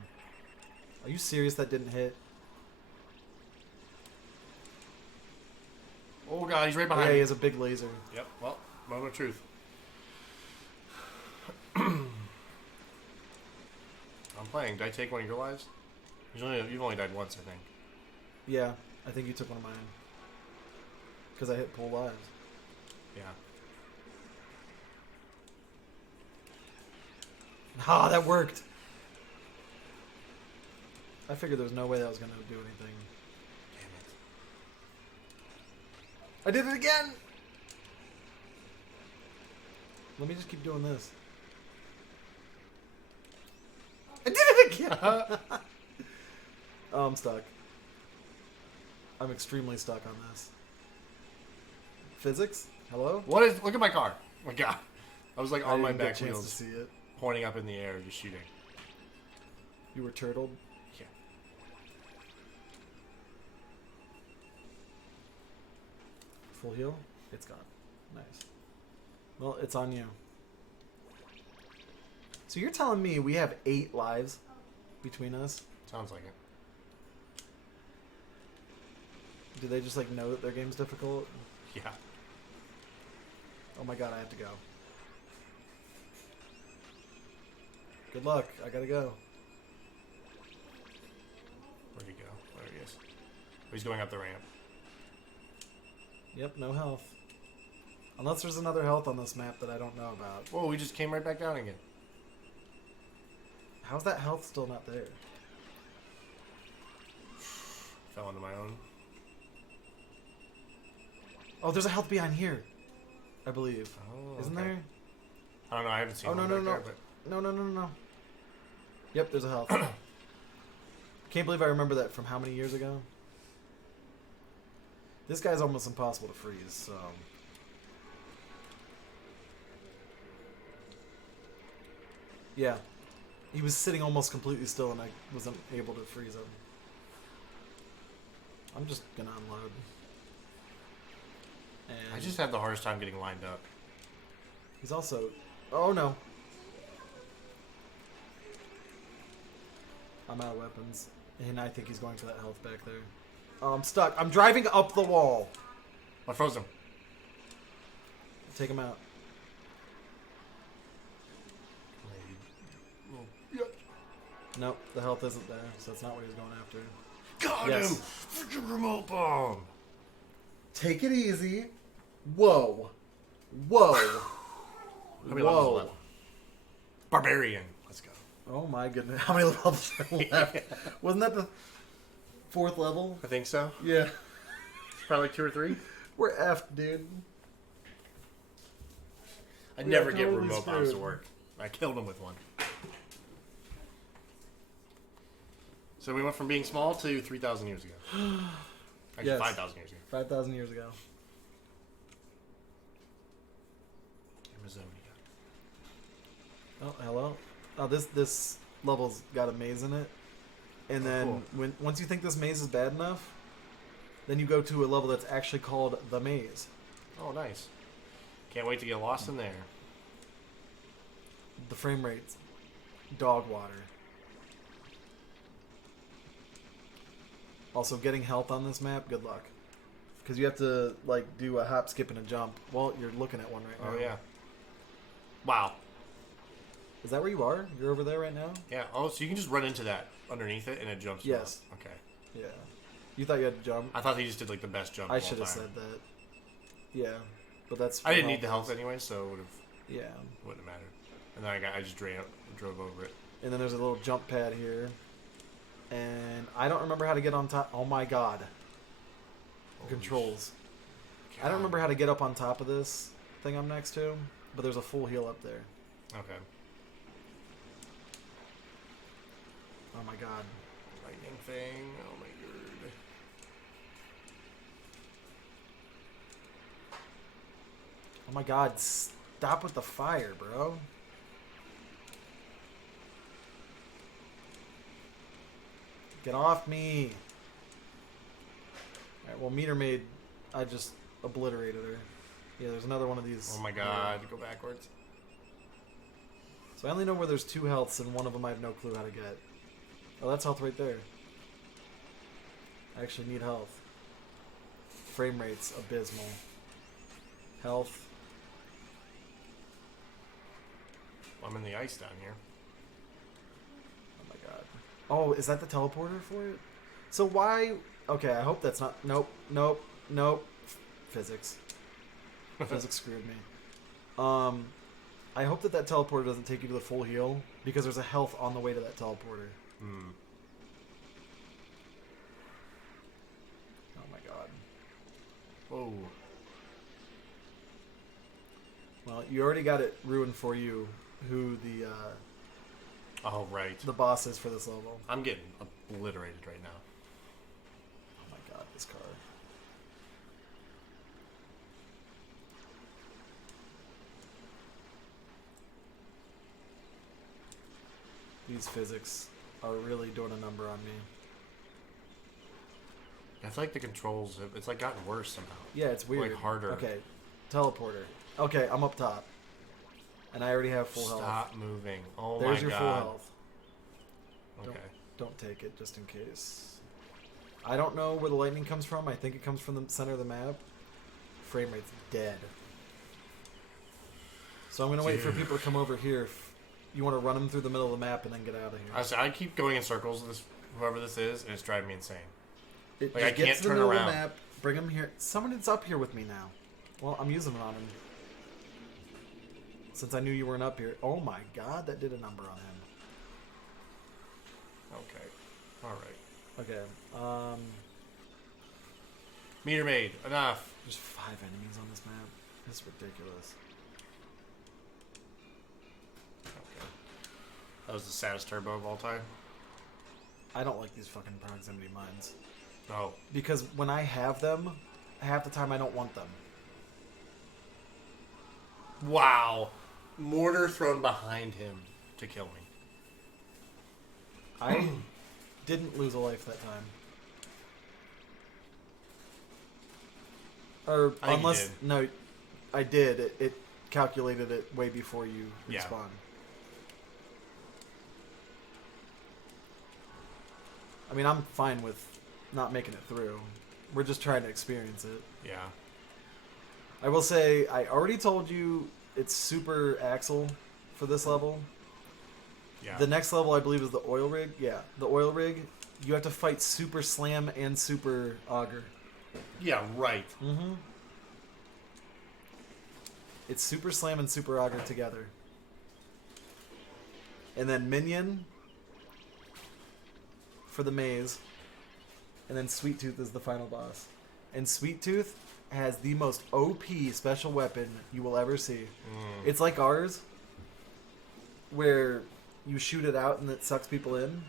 Are you serious that didn't hit? Oh, God, he's right Oh, behind yeah, he me. has a big laser. Yep, well, moment of truth. I'm playing. Did I take one of your lives? You've only died once, I think. Yeah, I think you took one of mine. Because I hit pull lives. Yeah. Ah, that worked! I figured there was no way that was going to do anything. Damn it. I did it again! Let me just keep doing this. I did it again! Oh, I'm stuck. I'm extremely stuck on this. Physics? Hello? What is... Look at my car. Oh, my God. I was, like, I on my didn't get back a chance wheels, to see it. pointing up in the air, just shooting. You were turtled? Yeah. Full heal? It's gone. Nice. Well, it's on you. So you're telling me we have 8 lives between us? Sounds like it. Do they just, like, know that their game's difficult? Yeah. Oh my god, I have to go. Good luck. I gotta go. Where'd he go? There he is. Oh, he's going up the ramp. Yep, no health. Unless there's another health on this map that I don't know about. Whoa, we just came right back down again. How's that health still not there? Fell into my own. Oh, there's a health behind here. I believe. Oh, Isn't okay. there? I don't know. I haven't seen Oh, no, one no, back no. there, but... No. Yep, there's a health. Can't believe I remember that from how many years ago? This guy's almost impossible to freeze, so... Yeah. He was sitting almost completely still and I wasn't able to freeze him. I'm just gonna unload. And I just have the hardest time getting lined up. he's also... Oh no. I'm out of weapons. And I think he's going for that health back there. Oh, I'm stuck. I'm driving up the wall. I froze him. Take him out. Nope, the health isn't there, so that's not what he's going after. Got Yes. him! Freaking remote bomb! Take it easy. Whoa. Whoa. How many levels are left? Barbarian. Let's go. Oh my goodness. How many levels are left? Wasn't that the 4th level? I think so. Yeah. Probably 2 or 3. We're effed, dude. I We never are get totally remote bombs to screwed. work. I killed him with one. So we went from being small to 3,000 years ago. Actually, Yes. 5,000 years ago. 5,000 years ago. Amazonia. Oh, hello. Oh, this level's got a maze in it. And then cool. once you think this maze is bad enough, then you go to a level that's actually called the maze. Oh, nice. Can't wait to get lost in there. The frame rate's dog water. Also, getting health on this map, good luck. Because you have to, like, do a hop, skip, and a jump. Well, you're looking at one right now. Oh, yeah. Wow. Is that where you are? You're over there right now? Yeah. Oh, so you can just run into that underneath it and it jumps you Yes. up. Okay. Yeah. You thought you had to jump? I thought they just did like the best jump. I of all should have time. said that. Yeah. But that's... I didn't need the health anyway, so it Yeah. wouldn't have mattered. And then I just drove over it. And then there's a little jump pad here. And I don't remember how to get on top. Oh my god. Holy Controls. God. I don't remember how to get up on top of this thing I'm next to, but there's a full heal up there. Okay. Oh my god. Lightning thing. Oh my god. Oh my god. Stop with the fire, bro. Get off me. Alright, well, Meter Maid, I just obliterated her. Yeah, there's another one of these. Oh my god. Go backwards. So I only know where there's 2 healths, and one of them I have no clue how to get. Oh, that's health right there. I actually need health. Frame rate's abysmal. Health. I'm in the ice down here. Oh my god. Oh, is that the teleporter for it? So why... Okay, I hope that's not... Nope, nope, nope. Physics. Physics screwed me. I hope that teleporter doesn't take you to the full heal, because there's a health on the way to that teleporter. Hmm. Oh my god. Whoa. Well, you already got it ruined for you who Oh, right. the boss is for this level. I'm getting obliterated right now. Oh my god, this car. These physics are really doing a number on me. I feel like the controls, it's like gotten worse somehow. Yeah, it's weird. Like harder. Okay, teleporter. Okay, I'm up top. And I already have full health. Stop moving. Oh There's my your god. full health. Okay. Don't take it, just in case. I don't know where the lightning comes from. I think it comes from the center of the map. Frame rate's dead. So I'm going to wait for people to come over here. If you want to run them through the middle of the map and then get out of here. I keep going in circles, whoever this is, and it's driving me insane. It Like, just I gets can't to the turn middle around. of the map, bring him here. Someone is up here with me now. Well, I'm using it on him. Since I knew you weren't up here. Oh my god, that did a number on him. Okay. Alright. Okay, Meter maid. Enough. there's 5 enemies on this map. It's ridiculous. Okay. was the saddest turbo of all time. I don't like these fucking proximity mines. Oh. Because when I have them, half the time I don't want them. Wow. Mortar thrown behind him to kill me. I didn't lose a life that time. Or I think you unless... did. No, I did. It calculated it way before you Yeah. respawn. I mean, I'm fine with not making it through. We're just trying to experience it. Yeah. I will say, I already told you it's super axle for this level. Yeah. The next level, I believe, is the oil rig. Yeah, the oil rig. You have to fight super slam and super auger. Yeah, right. Mm-hmm. It's super slam and super auger together. And then minion for the maze. And then Sweet Tooth is the final boss. And Sweet Tooth has the most OP special weapon you will ever see. It's like ours, where you shoot it out and it sucks people in.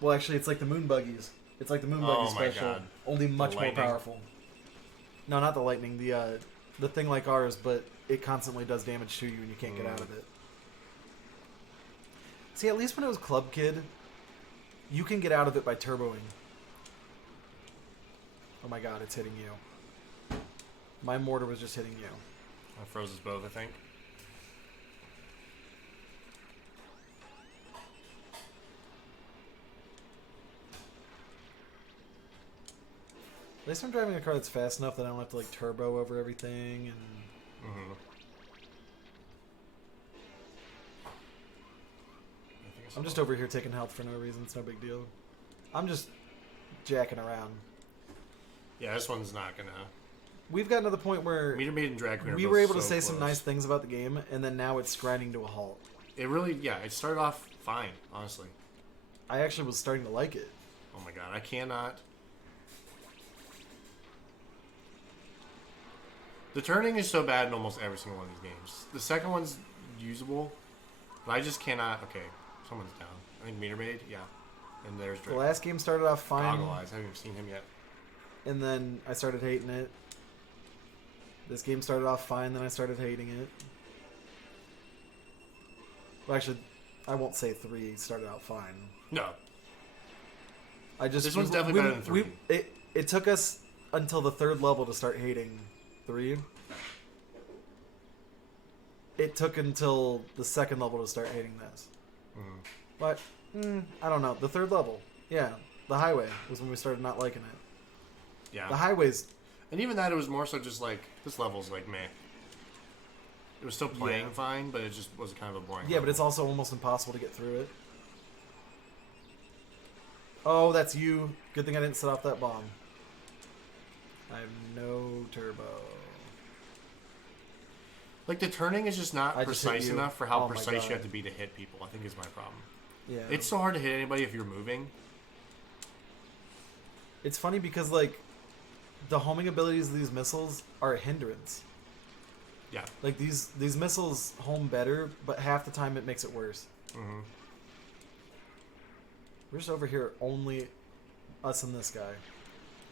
Well, actually, it's like the moon buggies. It's like the moon buggy Oh my special, God. only much more lightning. powerful. No, not the lightning. The thing like ours, but it constantly does damage to you and you can't get out of it. See, at least when it was Club Kid, you can get out of it by turboing. Oh my god, it's hitting you. My mortar was just hitting you. I froze us both, I think. At least I'm driving a car that's fast enough that I don't have to like turbo over everything and... I'm just over here taking health for no reason. It's no big deal. I'm just jacking around. Yeah, this one's not gonna... We've gotten to the point where Meter Maid and Drag Queen are we both were able to so say some close. nice things about the game, and then now it's grinding to a halt. It really, yeah, it started off fine, honestly. I actually was starting to like it. Oh my god, I cannot... The turning is so bad in almost every single one of these games. The second one's usable, but I just cannot... Okay, someone's down. I think Meter Maid, yeah. And there's The Drag. last game started off fine, Goggle Eyes, I haven't even seen him yet. and then I started hating it. This game started off fine, then I started hating it. Well, actually, I won't say 3 started out fine. No. I just This one's definitely better than 3. It took us until the 3rd level to start hating 3. It took until the 2nd level to start hating this. But I don't know. The 3rd level, yeah, the highway was when we started not liking it. Yeah. The highways, And even that, it was more so just like, this level's like meh. It was still playing Yeah. fine, but it just was kind of a boring yeah, but level. it's also almost impossible to get through it. Oh, that's you. Good thing I didn't set off that bomb. I have no turbo. Like, the turning is just not I just hit precise you. enough for how Oh my precise God. you have to be to hit people, I think is my problem. Yeah. It's so hard to hit anybody if you're moving. It's funny because, like, the homing abilities of these missiles are a hindrance. Yeah. Like, these missiles home better, but half the time it makes it worse. Mm-hmm. We're just over here, only us and this guy.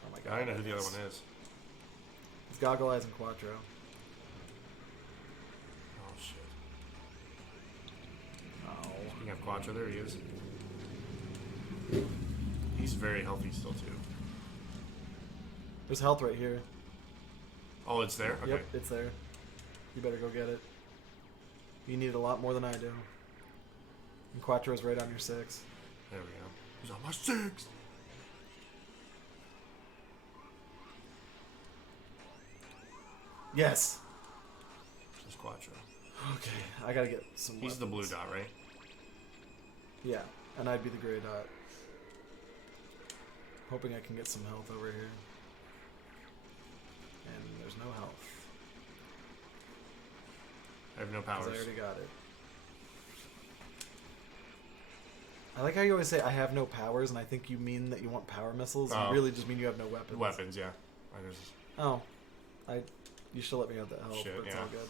Oh my god. I don't know who the other one is. It's Goggle Eyes and Quattro. Oh, shit. Oh. Speaking of Quattro, there he is. He's very healthy still, too. There's health right here. Oh, it's there? Okay. Yep, it's there. You better go get it. You need it a lot more than I do. And Quattro's right on your 6. There we go. He's on my 6! Yes! Just Quattro. Okay, I gotta get some He's the blue weapons. dot, right? Yeah, and I'd be the gray dot. Hoping I can get some health over here. And there's no health. I have no 'Cause powers. I already got it. I like how you always say, I have no powers, and I think you mean that you want power missiles. Oh. You really just mean you have no weapons. Weapons, yeah. Oh. You should let me have that help, Shit, but it's yeah. all good.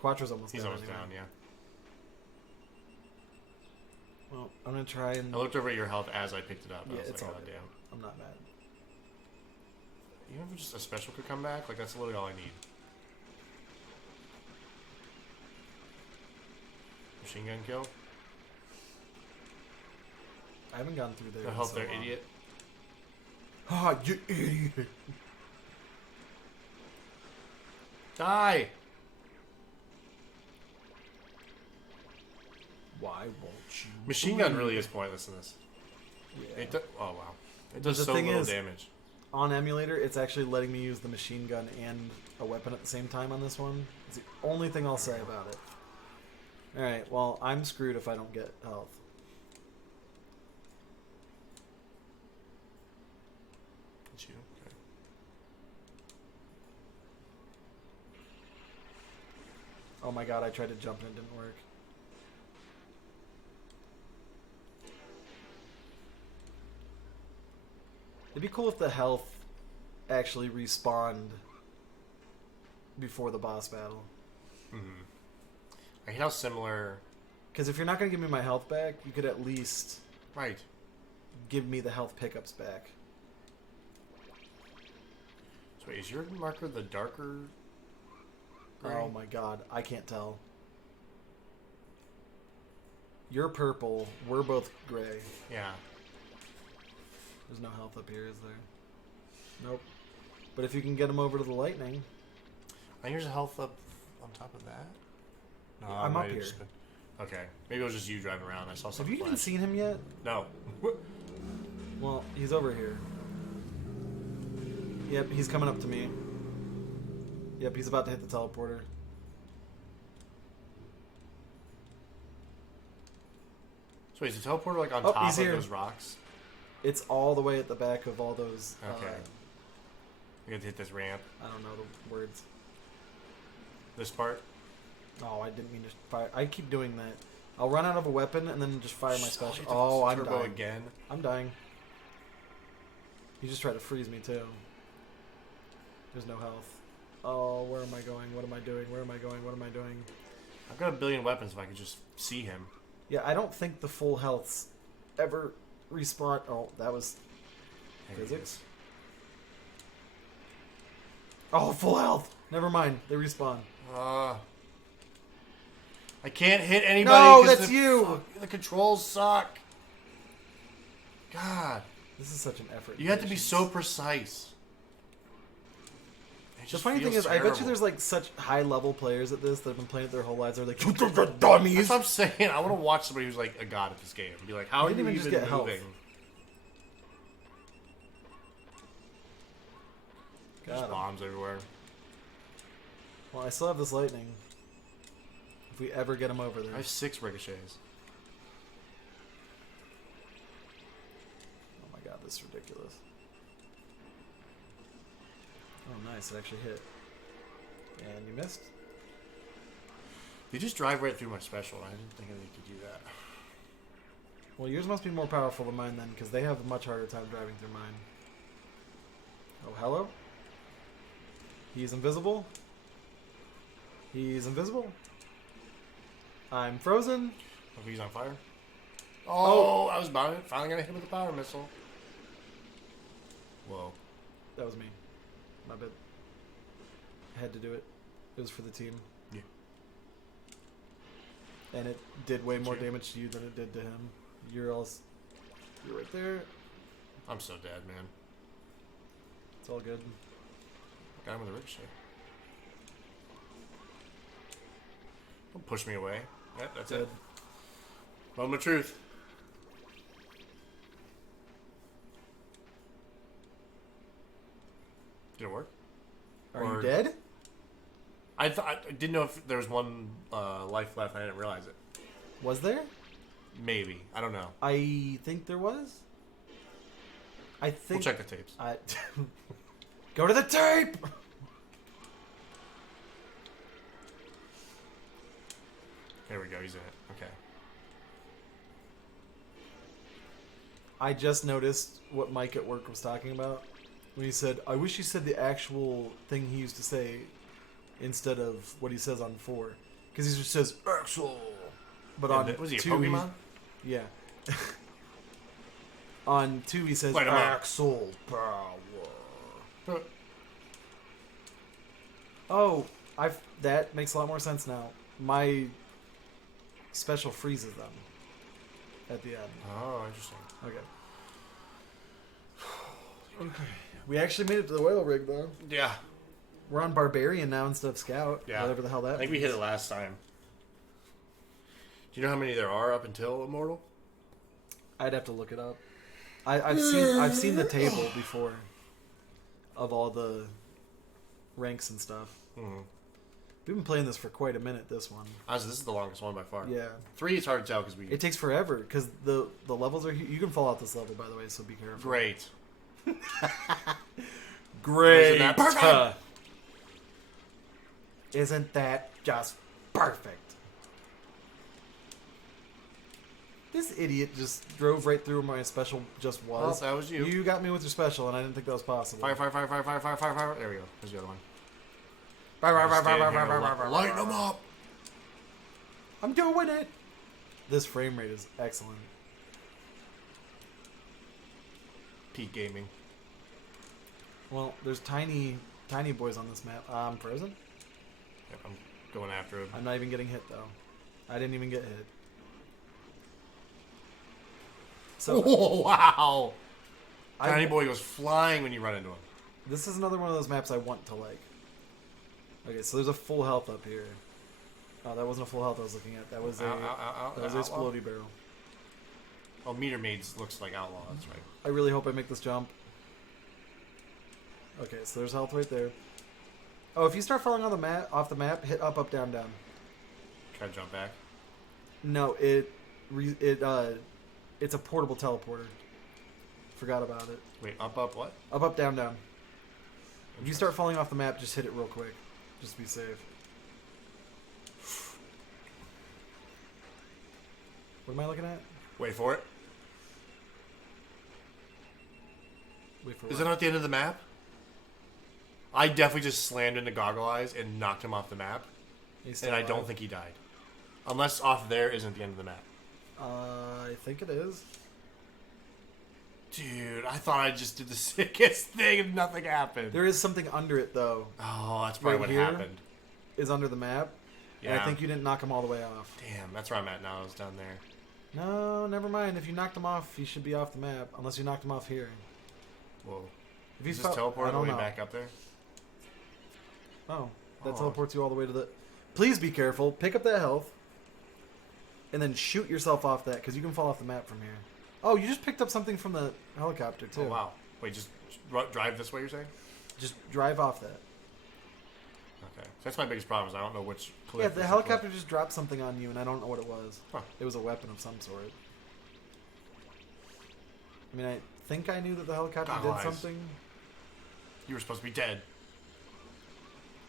Quattro's almost He's down almost anyway. down, yeah. Nope. I'm gonna try and. I looked over at your health as I picked it up. Yeah, I was it's like, all oh, good. damn. I'm not mad. Even if just a special could come back, like that's literally all I need. Machine gun kill. I haven't gone through there. The in health so there, long. idiot. Ah, you idiot! Die! Why won't you? Machine gun really is pointless in this. Yeah. It oh wow. It does The so thing little is- damage. On emulator, it's actually letting me use the machine gun and a weapon at the same time on this one. It's the only thing I'll say about it. Alright, well, I'm screwed if I don't get health. It's you. Okay. Oh my god, I tried to jump and it didn't work. It'd be cool if the health actually respawned before the boss battle. Mm-hmm. I hate how similar. Because if you're not going to give me my health back, you could at least Right. give me the health pickups back. So wait, is your marker the darker? Gray? Oh my god, I can't tell. You're purple, we're both gray. Yeah. There's no health up here, is there? Nope. But if you can get him over to the lightning... I think there's a health up on top of that. No, I'm it up might have here. just been- Okay, maybe it was just you driving around. I saw Have something. you even flash. seen him yet? No. Well, he's over here. Yep, he's coming up to me. Yep, he's about to hit the teleporter. So wait, is the teleporter like on Oh, top he's of here. those rocks? It's all the way at the back of all those... Okay. We have to hit this ramp. I don't know the words. This part. Oh, I didn't mean to fire. I keep doing that. I'll run out of a weapon and then just fire my Just special. hit the Oh, I'm turbo dying. again. I'm dying. He just tried to freeze me too. There's no health. Oh, where am I going? What am I doing? Where am I going? What am I doing? I've got a billion weapons if I could just see him. Yeah, I don't think the full healths ever respawn. Oh, that was There he physics. is. Oh, full health. Never mind. They respawn. I can't hit anybody. No, 'cause that's the, you. The controls suck. God, This is such an effort. you have to be so precise. It The just funny thing feels is, I bet you terrible. there's like such high level players at this that have been playing it their whole lives. They're like, That's dummies. what I'm saying. I want to watch somebody who's like a god at this game and be like, how You are you didn't even even just get health. moving? There's Got him. bombs everywhere. Well, I still have this lightning. If we ever get him over there. I have 6 ricochets. Oh my god, this is ridiculous. Oh, nice. It actually hit. And you missed? They just drive right through my special. I didn't think they could do that. Well, yours must be more powerful than mine then, because they have a much harder time driving through mine. Oh, hello? He's invisible? He's invisible? I'm frozen? Oh, he's on fire. Oh, I was about it. Finally gonna hit him with a power missile. Whoa. That was me. My bad. I had to do it. It was for the team. Yeah. And it did way more Sure. damage to you than it did to him. You're right there. I'm so dead, man. It's all good. Got him with a ricochet. Don't push me away. Yeah, that's Dead. it. Moment of truth. Did it work? Are Or- you dead? I didn't know if there was one life left. I didn't realize it. Was there? Maybe. I don't know. I think there was. I We'll think. check the tapes. I go to the tape. There we go. He's in it. Okay. I just noticed what Mike at work was talking about when he said, "I wish he said the actual thing he used to say instead of what he says on 4, because he just says Axel." But Yeah, on was he a 2, Pokemon? yeah. On 2, he says, Light 'em up. Axel power. Huh. Oh, that makes a lot more sense now. My special freezes them at the end. Oh, interesting. Okay. Okay. We actually made it to the oil rig, though. Yeah. We're on Barbarian now instead of Scout. Yeah. Whatever the hell that I think we hit it last time. Do you know how many there are up until Immortal? I'd have to look it up. I've seen the table before of all the ranks and stuff. Mm-hmm. We've been playing this for quite a minute, this one. Honestly, this is the longest one by far. Yeah. 3 is hard to tell because It takes forever, because the levels are... You can fall out this level, by the way, so be careful. Great. Great. Isn't that perfect? Isn't that just perfect? This idiot just drove right through where my special just was. Oh, that was you. You got me with your special, and I didn't think that was possible. Fire. There we go. There's the other one. Light them up. I'm doing it. This frame rate is excellent. Peak gaming. Well, there's tiny boys on this map. I'm frozen. Yep, I'm going after him. I'm not even getting hit, though. I didn't even get hit. So, Oh, wow. Tiny boy goes flying when you run into him. This is another one of those maps I want to like. Okay, so there's a full health up here. Oh, that wasn't a full health I was looking at. That was a explodey barrel. Oh, Meter Maids looks like Outlaw. That's right. I really hope I make this jump. Okay, so there's health right there. Oh, if you start falling on the map, off the map, hit up, up, down, down. Try to jump back. No, it's a portable teleporter. Forgot about it. Wait, up, what? Up, up, down, down. If you start falling off the map, just hit it real quick. Just to be safe. What am I looking at? Wait for it. Wait for Is what? it not at the end of the map? I definitely just slammed into Goggle Eyes and knocked him off the map. And I don't think he died. Unless off there isn't the end of the map. I think it is. Dude, I thought I just did the sickest thing and nothing happened. There is something under it, though. Oh, that's probably Right what here? happened. Is under the map. Yeah. And I think you didn't knock him all the way off. Damn, that's where I'm at now. I was down there. No, never mind. If you knocked him off, he should be off the map. Unless you knocked him off here. Whoa. If you Is this teleport all the way back up there? Oh, that Oh. teleports you all the way to the... Please be careful. Pick up that health. And then shoot yourself off that, because you can fall off the map from here. Oh, you just picked up something from the helicopter, too. Oh, wow. Wait, just drive this way, you're saying? Just drive off that. Okay. So that's my biggest problem is I don't know which cliff. Yeah, is the helicopter just dropped something on you, and I don't know what it was. Huh. It was a weapon of some sort. I mean, I think I knew that the helicopter Goggle did eyes. something. You were supposed to be dead.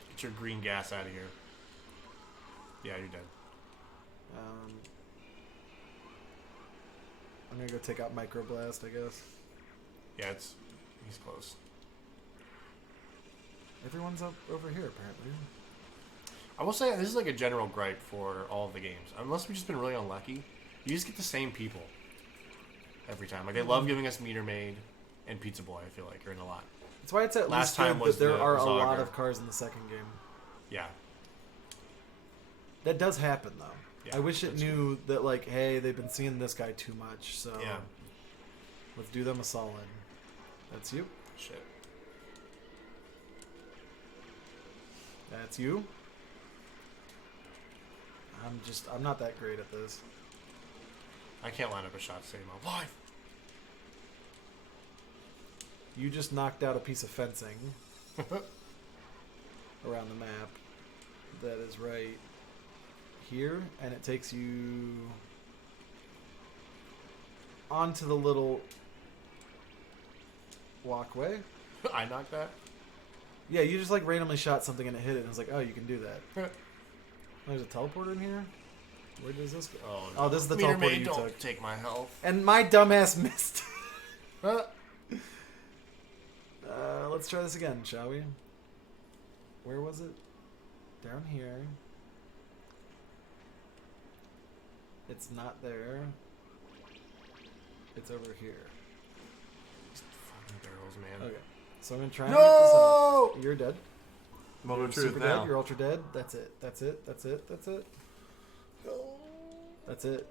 Get your green gas out of here. Yeah, you're dead. I'm gonna go take out Microblast, I guess. Yeah, he's close. Everyone's up over here, apparently. I will say this is like a general gripe for all of the games. Unless we've just been really unlucky, you just get the same people every time. Like they love giving us Meter Maid and Pizza Boy. I feel like are in a lot. That's why it's at Last least time good was that there the are a lot Zogger. of cars in the second game. Yeah. That does happen, though. Yeah, I wish it that's knew that, like, hey, they've been seeing this guy too much, so Yeah. let's do them a solid. That's you. Shit. That's you. I'm not that great at this. I can't line up a shot to save my life. You just knocked out a piece of fencing around the map that is right here, and it takes you onto the little walkway. I knocked that. Yeah, you just like randomly shot something and it hit it, and I was like, oh, you can do that. There's a teleporter in here? Where does this go? Oh, Oh, this is the Meter teleporter Maid, you don't took. take my health. And my dumbass missed. Let's try this again, shall we? Where was it? Down here. It's not there. It's over here. These fucking barrels, man. Okay. So I'm gonna try and get this No! out. You're dead. Moment of You're truth super now. dead. You're ultra dead. That's it. That's it. That's it. That's it. That's it.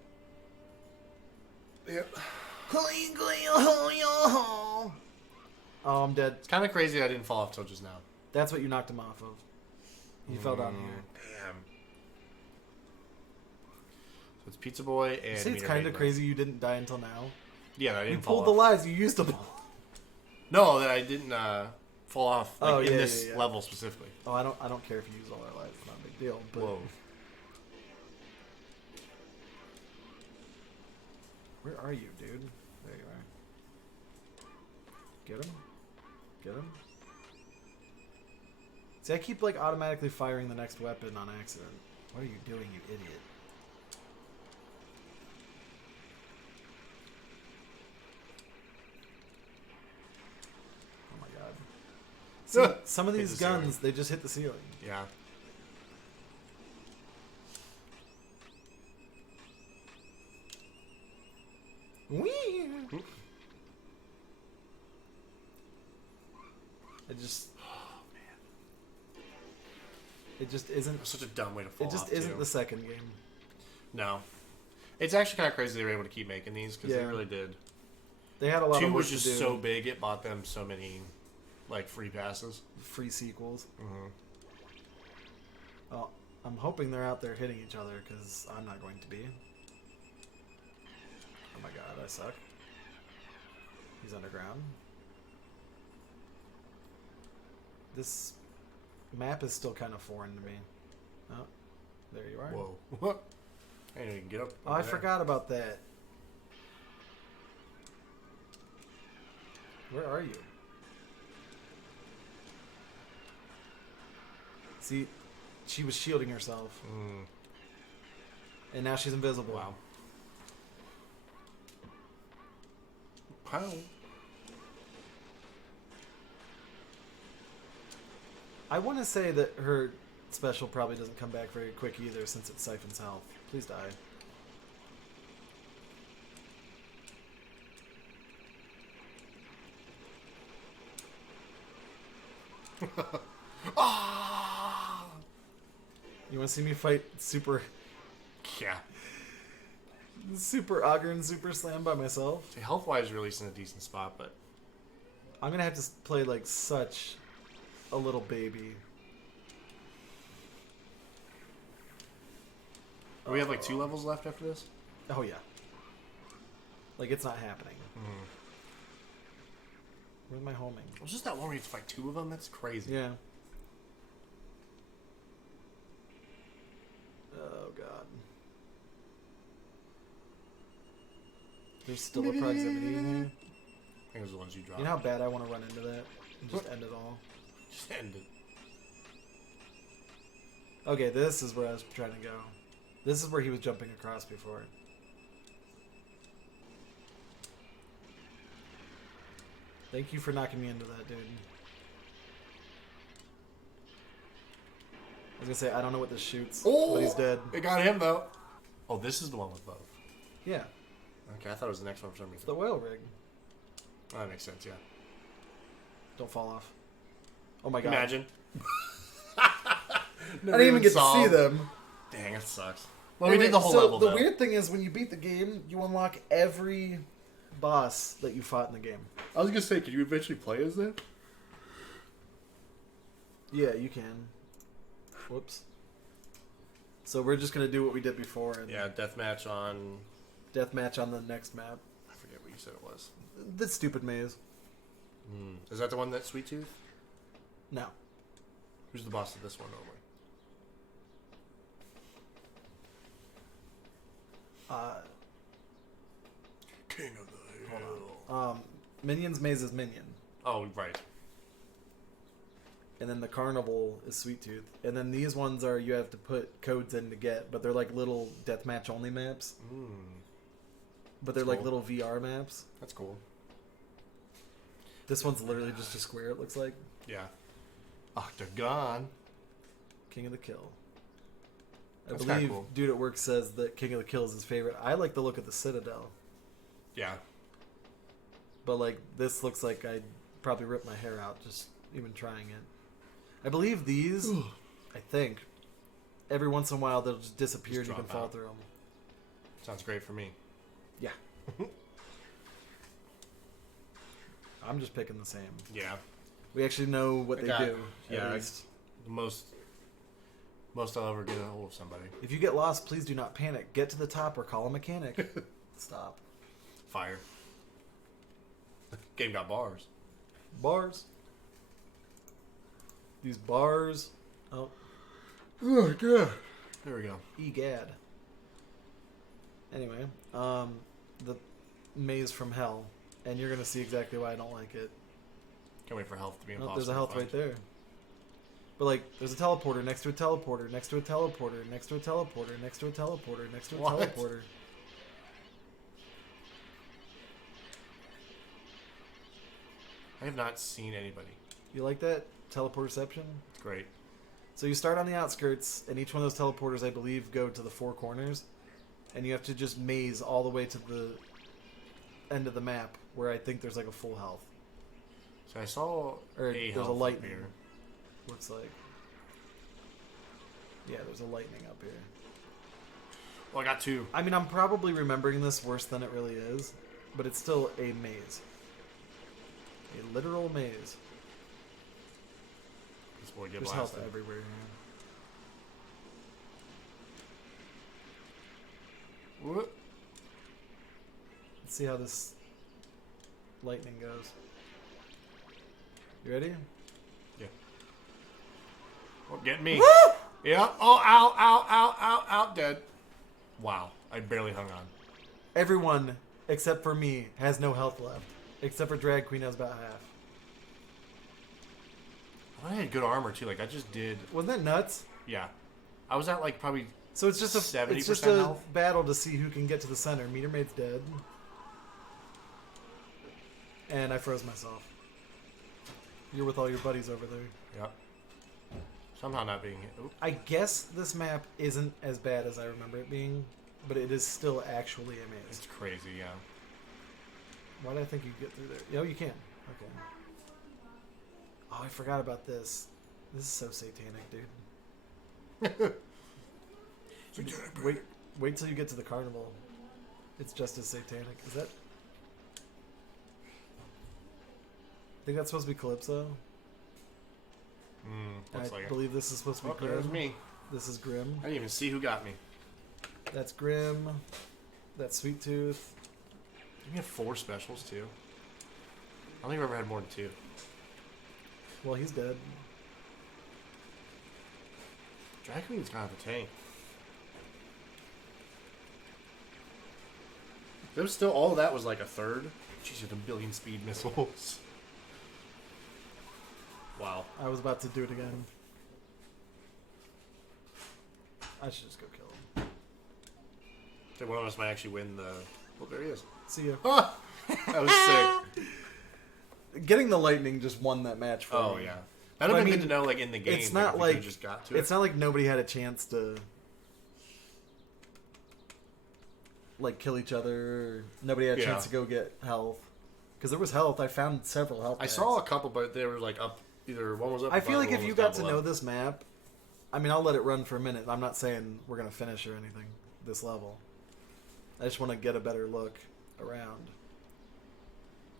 Yep. Oh, I'm dead. It's kind of crazy I didn't fall off till just now. That's what you knocked him off of. He fell down here. Damn. So it's Pizza Boy and See, it's kind of crazy you didn't die until now. Yeah, I didn't You fall pulled the off. lies you used to pull. No, that I didn't fall off Oh, in yeah, this yeah, yeah. level specifically. Oh, I don't care if you use all our lives. It's not a big deal. But Whoa. where are you, dude? There you are. Get him. Get him. See, I keep like automatically firing the next weapon on accident. What are you doing, you idiot? Oh my god. See, some of Hit these the ceiling. guns, they just hit the ceiling. Yeah. Whee! It just... It just isn't... Such a dumb way to fall It just off, isn't too. the second game. No. It's actually kind of crazy they were able to keep making these because they Yeah. really did. They had a lot 2 of work was just to do. so big it bought them so many like free passes. Free sequels. Mm-hmm. Well, I'm hoping they're out there hitting each other because I'm not going to be. Oh my god, I suck. He's underground. This map is still kind of foreign to me. Oh, there you are. Whoa. What? I didn't even get up. Oh, I forgot about that. Where are you? See, she was shielding herself, and now she's invisible. Wow. Wow. I want to say that her special probably doesn't come back very quick either, since it siphons health. Please die. Ah! You want to see me fight super auger and super slam by myself? See, health-wise, released in a decent spot, but I'm gonna have to play like such a little baby. we have like 2 levels left after this. Oh yeah. Like it's not happening. Where's my homing? It was just that one where you have to fight 2 of them. That's crazy. Yeah. Oh god. There's still a proximity in here. I think it was the ones you dropped. You know how bad I want to run into that and just end it all? Just end it. Okay, this is where I was trying to go. This is where he was jumping across before. Thank you for knocking me into that, dude. I was gonna say, I don't know what this shoots, but he's dead. It got him, though. Oh, this is the one with both. Yeah, Okay, I thought it was the next one for some it's reason. the whale rig. Oh, that makes sense, yeah. Don't fall off. Oh my god. Imagine. I didn't even get to see them. Dang, it sucks. Well, we did the whole so level, the though. weird thing is, when you beat the game, you unlock every boss that you fought in the game. I was going to say, could you eventually play as that? Yeah, you can. Whoops. So we're just gonna do what we did before and Yeah, deathmatch on... deathmatch on the next map. I forget what you said it was. This stupid maze. Is that the one that's Sweet Tooth? No. Who's the boss of this one normally? King of the Hill. Minion's maze is Minion. Oh, right. And then the Carnival is Sweet Tooth. And then these ones are you have to put codes in to get, but they're like little deathmatch only maps. But they're That's like cool. little VR maps. That's cool. This one's literally just a square, it looks like. Yeah. Octagon. King of the Kill. I That's kinda believe cool. Dude at Work says that King of the Kill is his favorite. I like the look of the Citadel. Yeah. But like this looks like I'd probably rip my hair out just even trying it. I believe these, I think, every once in a while they'll just disappear and you can fall through them. Sounds great for me. Yeah. I'm just picking the same. Yeah. We actually know what they do. Yeah. The most I'll ever get a hold of somebody. If you get lost, please do not panic. Get to the top or call a mechanic. Stop. Fire. Game got bars. Bars. These bars. Oh. Oh, God. There we go. Egad. Anyway, the maze from hell. And you're going to see exactly why I don't like it. Can't wait for health to be impossible. There's a health right there. But, like, there's a teleporter next to a teleporter, next to a teleporter, next to a teleporter, next to a teleporter, next to a teleporter. I have not seen anybody. You like that? Teleporterception? It's great. So you start on the outskirts, and each one of those teleporters, I believe, go to the four corners. And you have to just maze all the way to the end of the map, where I think there's, like, a full health. So I saw there's a lightning. Here. Looks like. Yeah, there's a lightning up here. Well, I got two. I mean, I'm probably remembering this worse than it really is, but it's still a maze. A literal maze. This boy get There's blasted. health everywhere here. Whoop. Let's see how this lightning goes. You ready? Yeah. Oh, get me. Yeah. Oh, ow, ow, ow, ow, ow, dead. Wow. I barely hung on. Everyone, except for me, has no health left. Except for Drag Queen has about half. I had good armor, too. Like, I just did... Wasn't that nuts? Yeah. I was at, like, probably So it's just a 70% health. battle to see who can get to the center. Meter Maid's dead. And I froze myself. You're with all your buddies over there. Yep. Somehow not being hit. Oop. I guess this map isn't as bad as I remember it being, but it is still actually a maze. It's crazy, yeah. Why did I think you'd get through there? Oh, you can. Okay. Oh, I forgot about this. This is so satanic, dude. Wait till you get to the carnival. It's just as satanic. Is that... I think that's supposed to be Calypso. Looks I like believe this is supposed to be Grim. There's me. This is Grim. I didn't even see who got me. That's Grim. That's Sweet Tooth. Did we have 4 specials, too? I don't think we've ever had more than 2. Well, he's dead. Drag Queen's kind of a tank. There was still... All of that was like a third. Jeez, with a billion speed missiles. Wow. I was about to do it again. I should just go kill him. I think one of us might actually win the... Oh, there he is. See ya. Oh, that was sick. Getting the lightning just won that match for me. Oh, yeah. That would have been good to know, like, in the game. It's not like... Just got to it. It's not like nobody had a chance to... like, kill each other. Or nobody had a chance to go get health. Because there was health. I found several health packs. I saw a couple, but they were, like, up... Either one was up I feel like if you got to below. know this map... I mean, I'll let it run for a minute. I'm not saying we're going to finish or anything this level. I just want to get a better look around.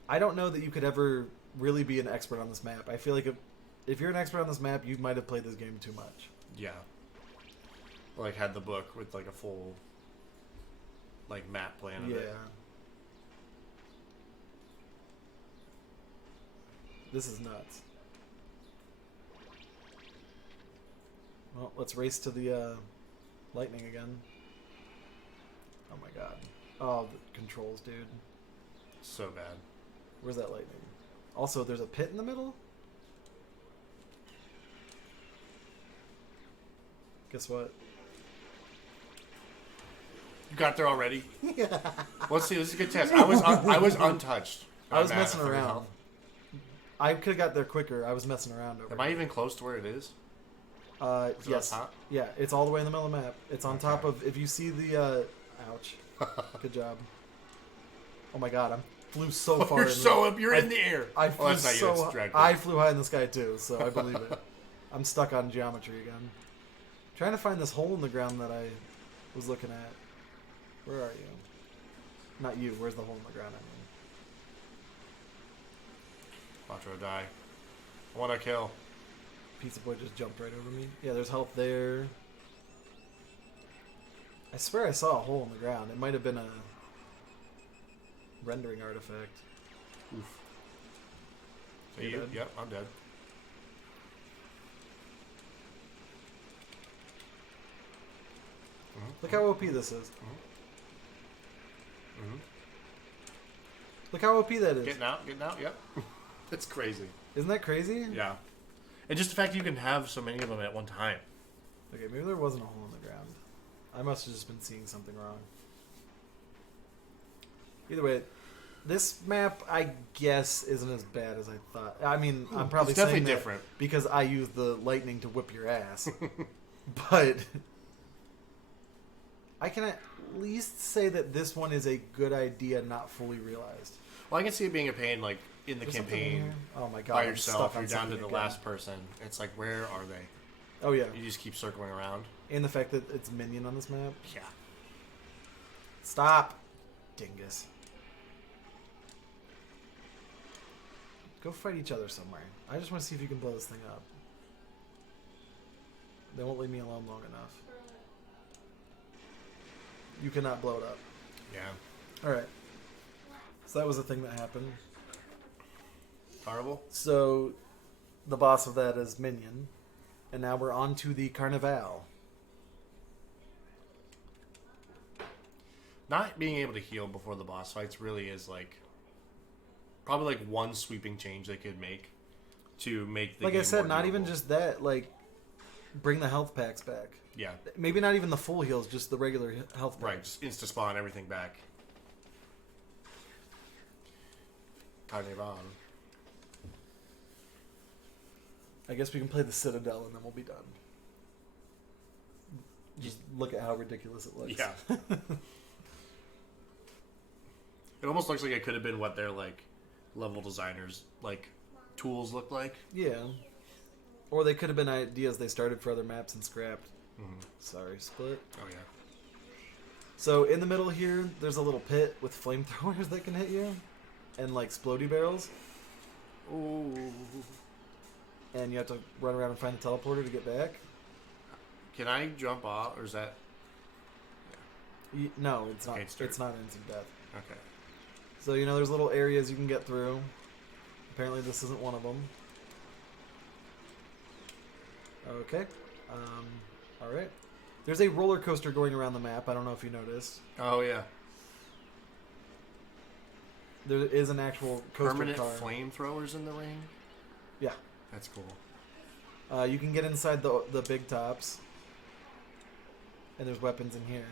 I don't know that you could ever really be an expert on this map. I feel like if you're an expert on this map, you might have played this game too much. Yeah. Like, had the book with, like, a full, like, map plan of it. This is nuts. Well, let's race to the lightning again. Oh my god. Oh, the controls, dude. So bad. Where's that lightning? Also, there's a pit in the middle? Guess what? You got there already? Yeah. Let's see. This is a good test. I was untouched. I was messing around. I could have got there quicker. I was messing around over Am I even close to where it is? Yes. Yeah, it's all the way in the middle of the map. It's on top of... If you see the... ouch. Good job. Oh my god, flew so Oh, far. you're so up. You're in the air. I flew that's not you. That's so Drag I Queen. flew high in the sky too, so I believe it. I'm stuck on geometry again. Trying to find this hole in the ground that I was looking at. Where are you? Not you. Where's the hole in the ground? I mean, Quattro, die. I want to kill. Pizza Boy just jumped right over me. Yeah, there's health there. I swear I saw a hole in the ground. It might have been a rendering artifact. Oof. So You're you? dead? Yep, I'm dead. Look how OP this is. Mm-hmm. Look how OP that is. Getting out, yep. It's crazy. Isn't that crazy? Yeah. And just the fact that you can have so many of them at one time. Okay, maybe there wasn't a hole in the ground. I must have just been seeing something wrong. Either way, this map, I guess, isn't as bad as I thought. I mean, I'm probably It's definitely saying that different. because I use the lightning to whip your ass. But I can at least say that this one is a good idea, not fully realized. Well, I can see it being a pain, like, in the There's something in campaign, here. Oh my god! by I'm yourself, stuck on you're down to something the again. last person. It's like, where are they? Oh yeah, You just keep circling around. and the fact that it's minion on this map. Yeah. Stop, dingus. Go fight each other somewhere. I just want to see if you can blow this thing up. They won't leave me alone long enough. You cannot blow it up. Yeah. Alright. So that was the thing that happened. Carnival? So the boss of that is Minion. And now we're on to the Carnival. Not being able to heal before the boss fights really is like probably like one sweeping change they could make to make the Like I game said, more not even doable. just that, like bring the health packs back. Yeah. Maybe not even the full heals, just the regular health packs. Right, just insta spawn everything back. Carnival. I guess we can play the Citadel and then we'll be done. Just look at how ridiculous it looks. Yeah. It almost looks like it could have been what their like level designers like tools look like. Yeah. Or they could have been ideas they started for other maps and scrapped. Mm-hmm. Sorry, split. Oh yeah. So in the middle here, there's a little pit with flamethrowers that can hit you. And like splody barrels. Ooh. And you have to run around and find the teleporter to get back. Can I jump off, or is that No, it's not. Okay, It's not instant death. okay? So, you know, there's little areas you can get through. Apparently this isn't one of them. Okay. Alright. There's a roller coaster going around the map. I don't know if you noticed. Oh yeah. There is an actual coaster Permanent car. flamethrowers in the ring. Yeah. That's cool. You can get inside the big tops. And there's weapons in here.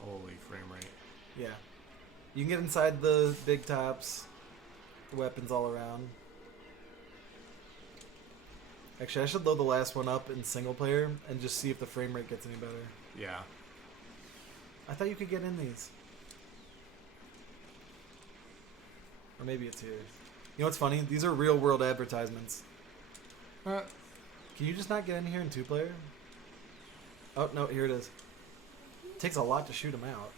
Holy frame rate. Yeah. You can get inside the big tops. Weapons all around. Actually, I should load the last one up in single player and just see if the frame rate gets any better. Yeah. I thought you could get in these. Or maybe it's here. You know what's funny? These are real world advertisements. Can you just not get in here in 2-player? Oh, no, here it is. It takes a lot to shoot them out.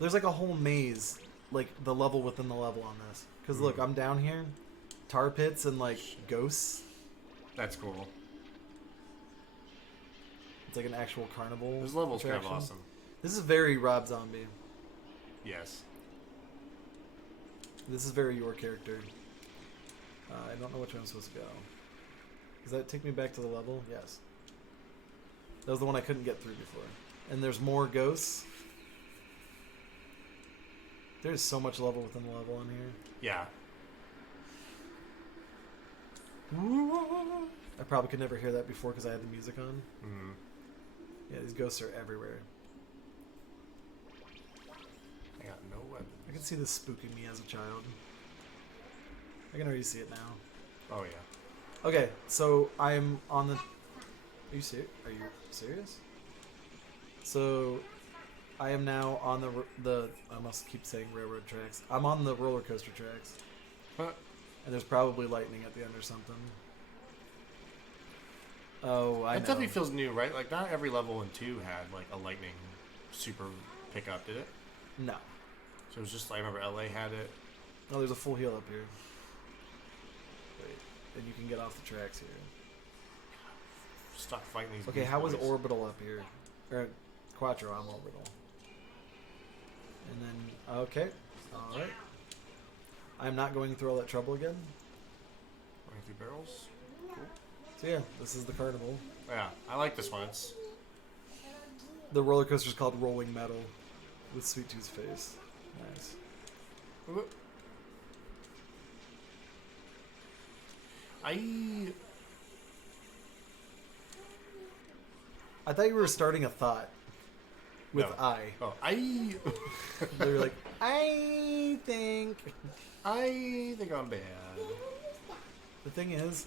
There's like a whole maze, like the level within the level on this. Because look, I'm down here. Tar pits and like ghosts. That's cool. It's like an actual carnival. This level's kind of attraction. awesome. This is very Rob Zombie. Yes. This is very your character. I don't know which way I'm supposed to go. Does that take me back to the level? Yes. That was the one I couldn't get through before. And there's more ghosts. There's so much level within the level on here. Yeah. I probably could never hear that before because I had the music on. Mm-hmm. Yeah, these ghosts are everywhere. I got no weapons. I can see this spooking me as a child. I can already see it now. Oh yeah. Okay, so I'm on the... Are you serious? So I am now on the I must keep saying railroad tracks. I'm on the roller coaster tracks. Huh. And there's probably lightning at the end or something. Oh, I know. It definitely feels new, right? Like, not every level in 2 had, like, a lightning super pickup, did it? No. So it was just, like, I remember LA had it. Oh, there's a full heal up here. Wait, and you can get off the tracks here. Stuck fighting these Okay, Beast how is Boys. Orbital up here? Or Quattro, I'm Orbital. And then, okay, alright. I'm not going through all that trouble again. Running through barrels. Cool. So yeah, this is the Carnival. Yeah, I like this one. It's The roller coaster is called Rolling Metal with Sweet Tooth's face. Nice. I thought you were starting a thought with No. I. Oh, They were like, I think. I think I'm bad. The thing is,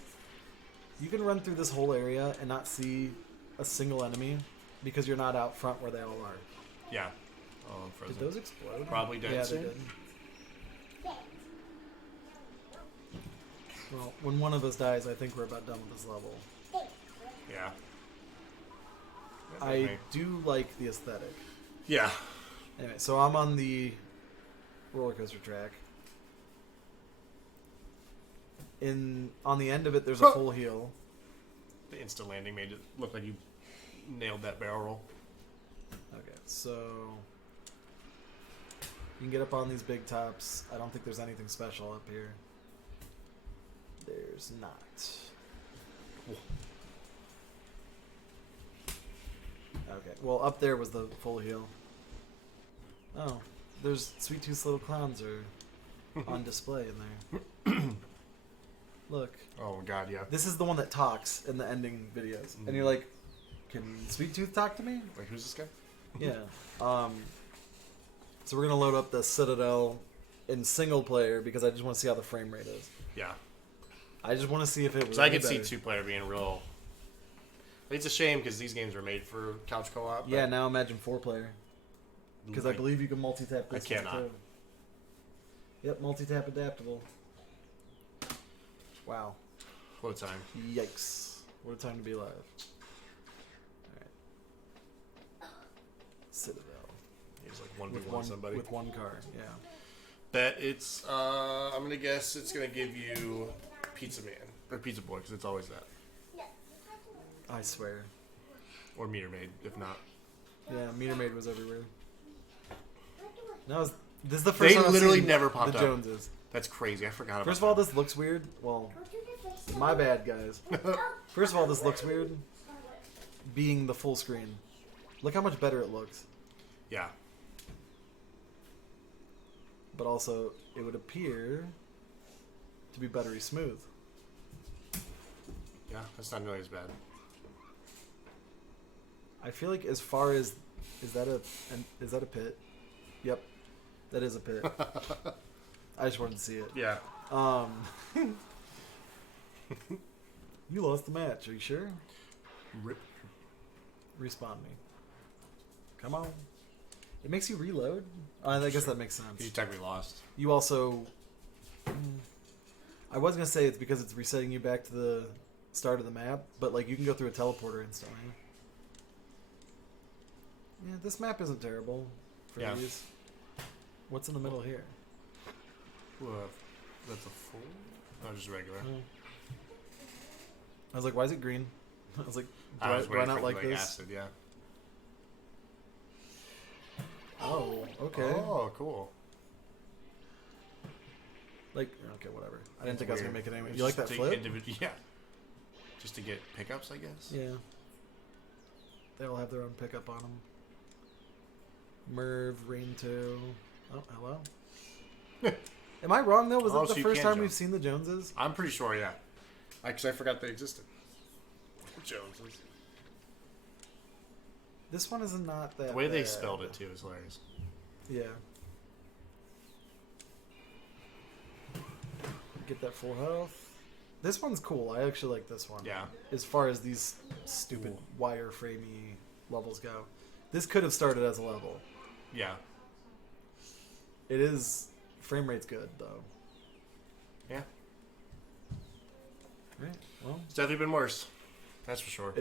you can run through this whole area and not see a single enemy because you're not out front where they all are. Yeah. Oh, I'm frozen. Did those explode? Probably dead Yeah, soon. they did. Well, when one of us dies, I think we're about done with this level. Yeah. I do like the aesthetic. Yeah. Anyway, so I'm on the roller coaster track. On the end of it, there's a full heal. The instant landing made it look like you nailed that barrel roll. Okay, so you can get up on these big tops. I don't think there's anything special up here. There's not. Okay, well, up there was the full heal. Oh, there's Sweet Tooth's little clowns are on display in there. Look. Oh, God, yeah. This is the one that talks in the ending videos. And you're like, can Sweet Tooth talk to me? Wait, who's this guy? Yeah. So we're going to load up the Citadel in single player because I just want to see how the frame rate is. Yeah. I just want to see if it was So I any could see better. 2-player being real. It's a shame because these games were made for couch co-op. Yeah, now imagine 4-player. Because I Like, believe you can multi-tap this I cannot. one too. Yep, multi-tap adaptable. Wow. What a time. Yikes. What a time to be alive. Alright. Citadel. He's like 1v1 With one, somebody. with one car, yeah. Bet it's, I'm going to guess it's going to give you Pizza Man. Or Pizza Boy, because it's always that. I swear. Or Meter Maid, if not. Yeah, Meter Maid was everywhere. No, this is the first They time I've literally seen never popped the up. Joneses. That's crazy. I forgot about First of all, this looks weird. Well, my bad, guys. First of all, this looks weird. Being the full screen. Look how much better it looks. Yeah. But also, it would appear to be buttery smooth. Yeah, that's not nearly as bad. I feel like as far as is that a pit? Yep, that is a pit. I just wanted to see it. Yeah. You lost the match. Are you sure? Rip. Respawn me. Come on. It makes you reload. I guess that makes sense. You technically lost. You also. I was gonna say it's because it's resetting you back to the start of the map, but like you can go through a teleporter instantly. Yeah, this map isn't terrible for these. What's in the middle here? That's a full? No, just regular. I was like, why is it green? I was like, do I was I waiting not for like this? acid, yeah. Oh, okay. Oh, cool. Like, okay, whatever. I didn't That's think I was weird. gonna make it anyway. It's You like just that to flip? Yeah. Just to get pickups, I guess. Yeah. They all have their own pickup on them. Merv, Rain 2. Oh, hello. Am I wrong though? Was Oh, that so the you first can time jump. we've seen the Joneses? I'm pretty sure, yeah. Because I forgot they existed. Joneses. This one is not that The way they bad. spelled it, too, is hilarious. Yeah. Get that full health. This one's cool. I actually like this one. Yeah. As far as these stupid wireframey levels go. This could have started as a level. Yeah. It is. Frame rate's good though. Yeah. Right. Well, It's definitely been worse. That's for sure.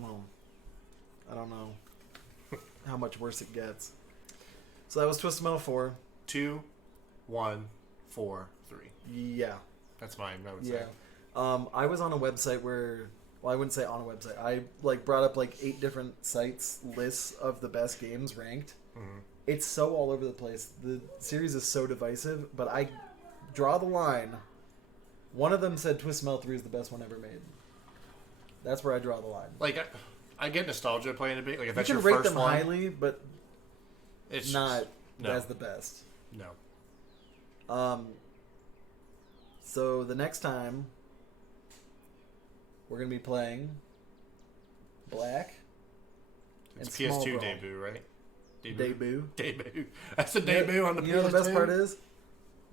Well, I don't know how much worse it gets. So that was Twisted Metal 4. 2, 1, 4, 3. Yeah. That's mine, I would Yeah. say. I was on a website where, well, I wouldn't say on a website. I like brought up like 8 different sites lists of the best games ranked. Mm-hmm. It's so all over the place. The series is so divisive, but I draw the line. One of them said Twisted Metal 3 is the best one ever made. That's where I draw the line. Like, I get nostalgia playing a bit. Like, if that's You your can rate first them one, highly, but it's not no. as the best. No. So the next time we're gonna be playing Black. It's and PS2 Small Brawl. debut, right? Debut. Debut. That's the debut on the PS2. You know the best part is?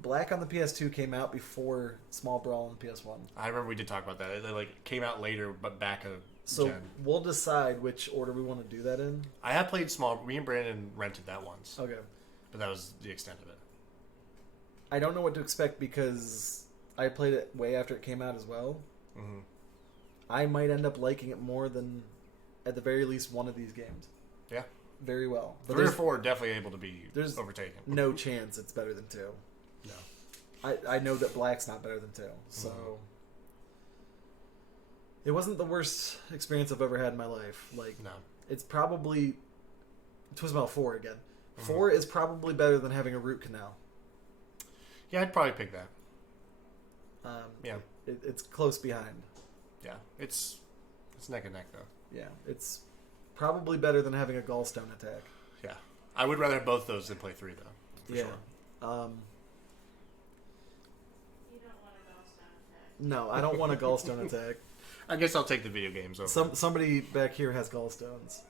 Black on the PS2 came out before Small Brawl on the PS1. I remember we did talk about that. It like came out later, but back a So gen. we'll decide which order we want to do that in. I have played Small. Me and Brandon rented that once, Okay. but that was the extent of it. I don't know what to expect because I played it way after it came out as well. Mm-hmm. I might end up liking it more than, at the very least, one of these games. Yeah. Very well. But 3 or 4 are definitely able to be there's overtaken. no chance it's better than 2. No. I know that Black's not better than 2, so it wasn't the worst experience I've ever had in my life. Like, No. it's probably Twisted Metal 4 again. 4 is probably better than having a root canal. Yeah, I'd probably pick that. Yeah. It's close behind. Yeah. It's neck and neck, though. Yeah, it's probably better than having a gallstone attack. Yeah. I would rather have both those than play 3, though. For Yeah. sure. You don't want a gallstone attack. No, I don't want a gallstone attack. I guess I'll take the video games over. Somebody back here has gallstones.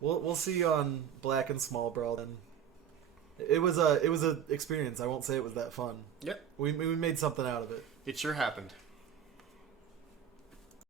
We'll see you on Black and Small Brawl then. It was a experience. I won't say it was that fun. Yep. We made something out of it. It sure happened.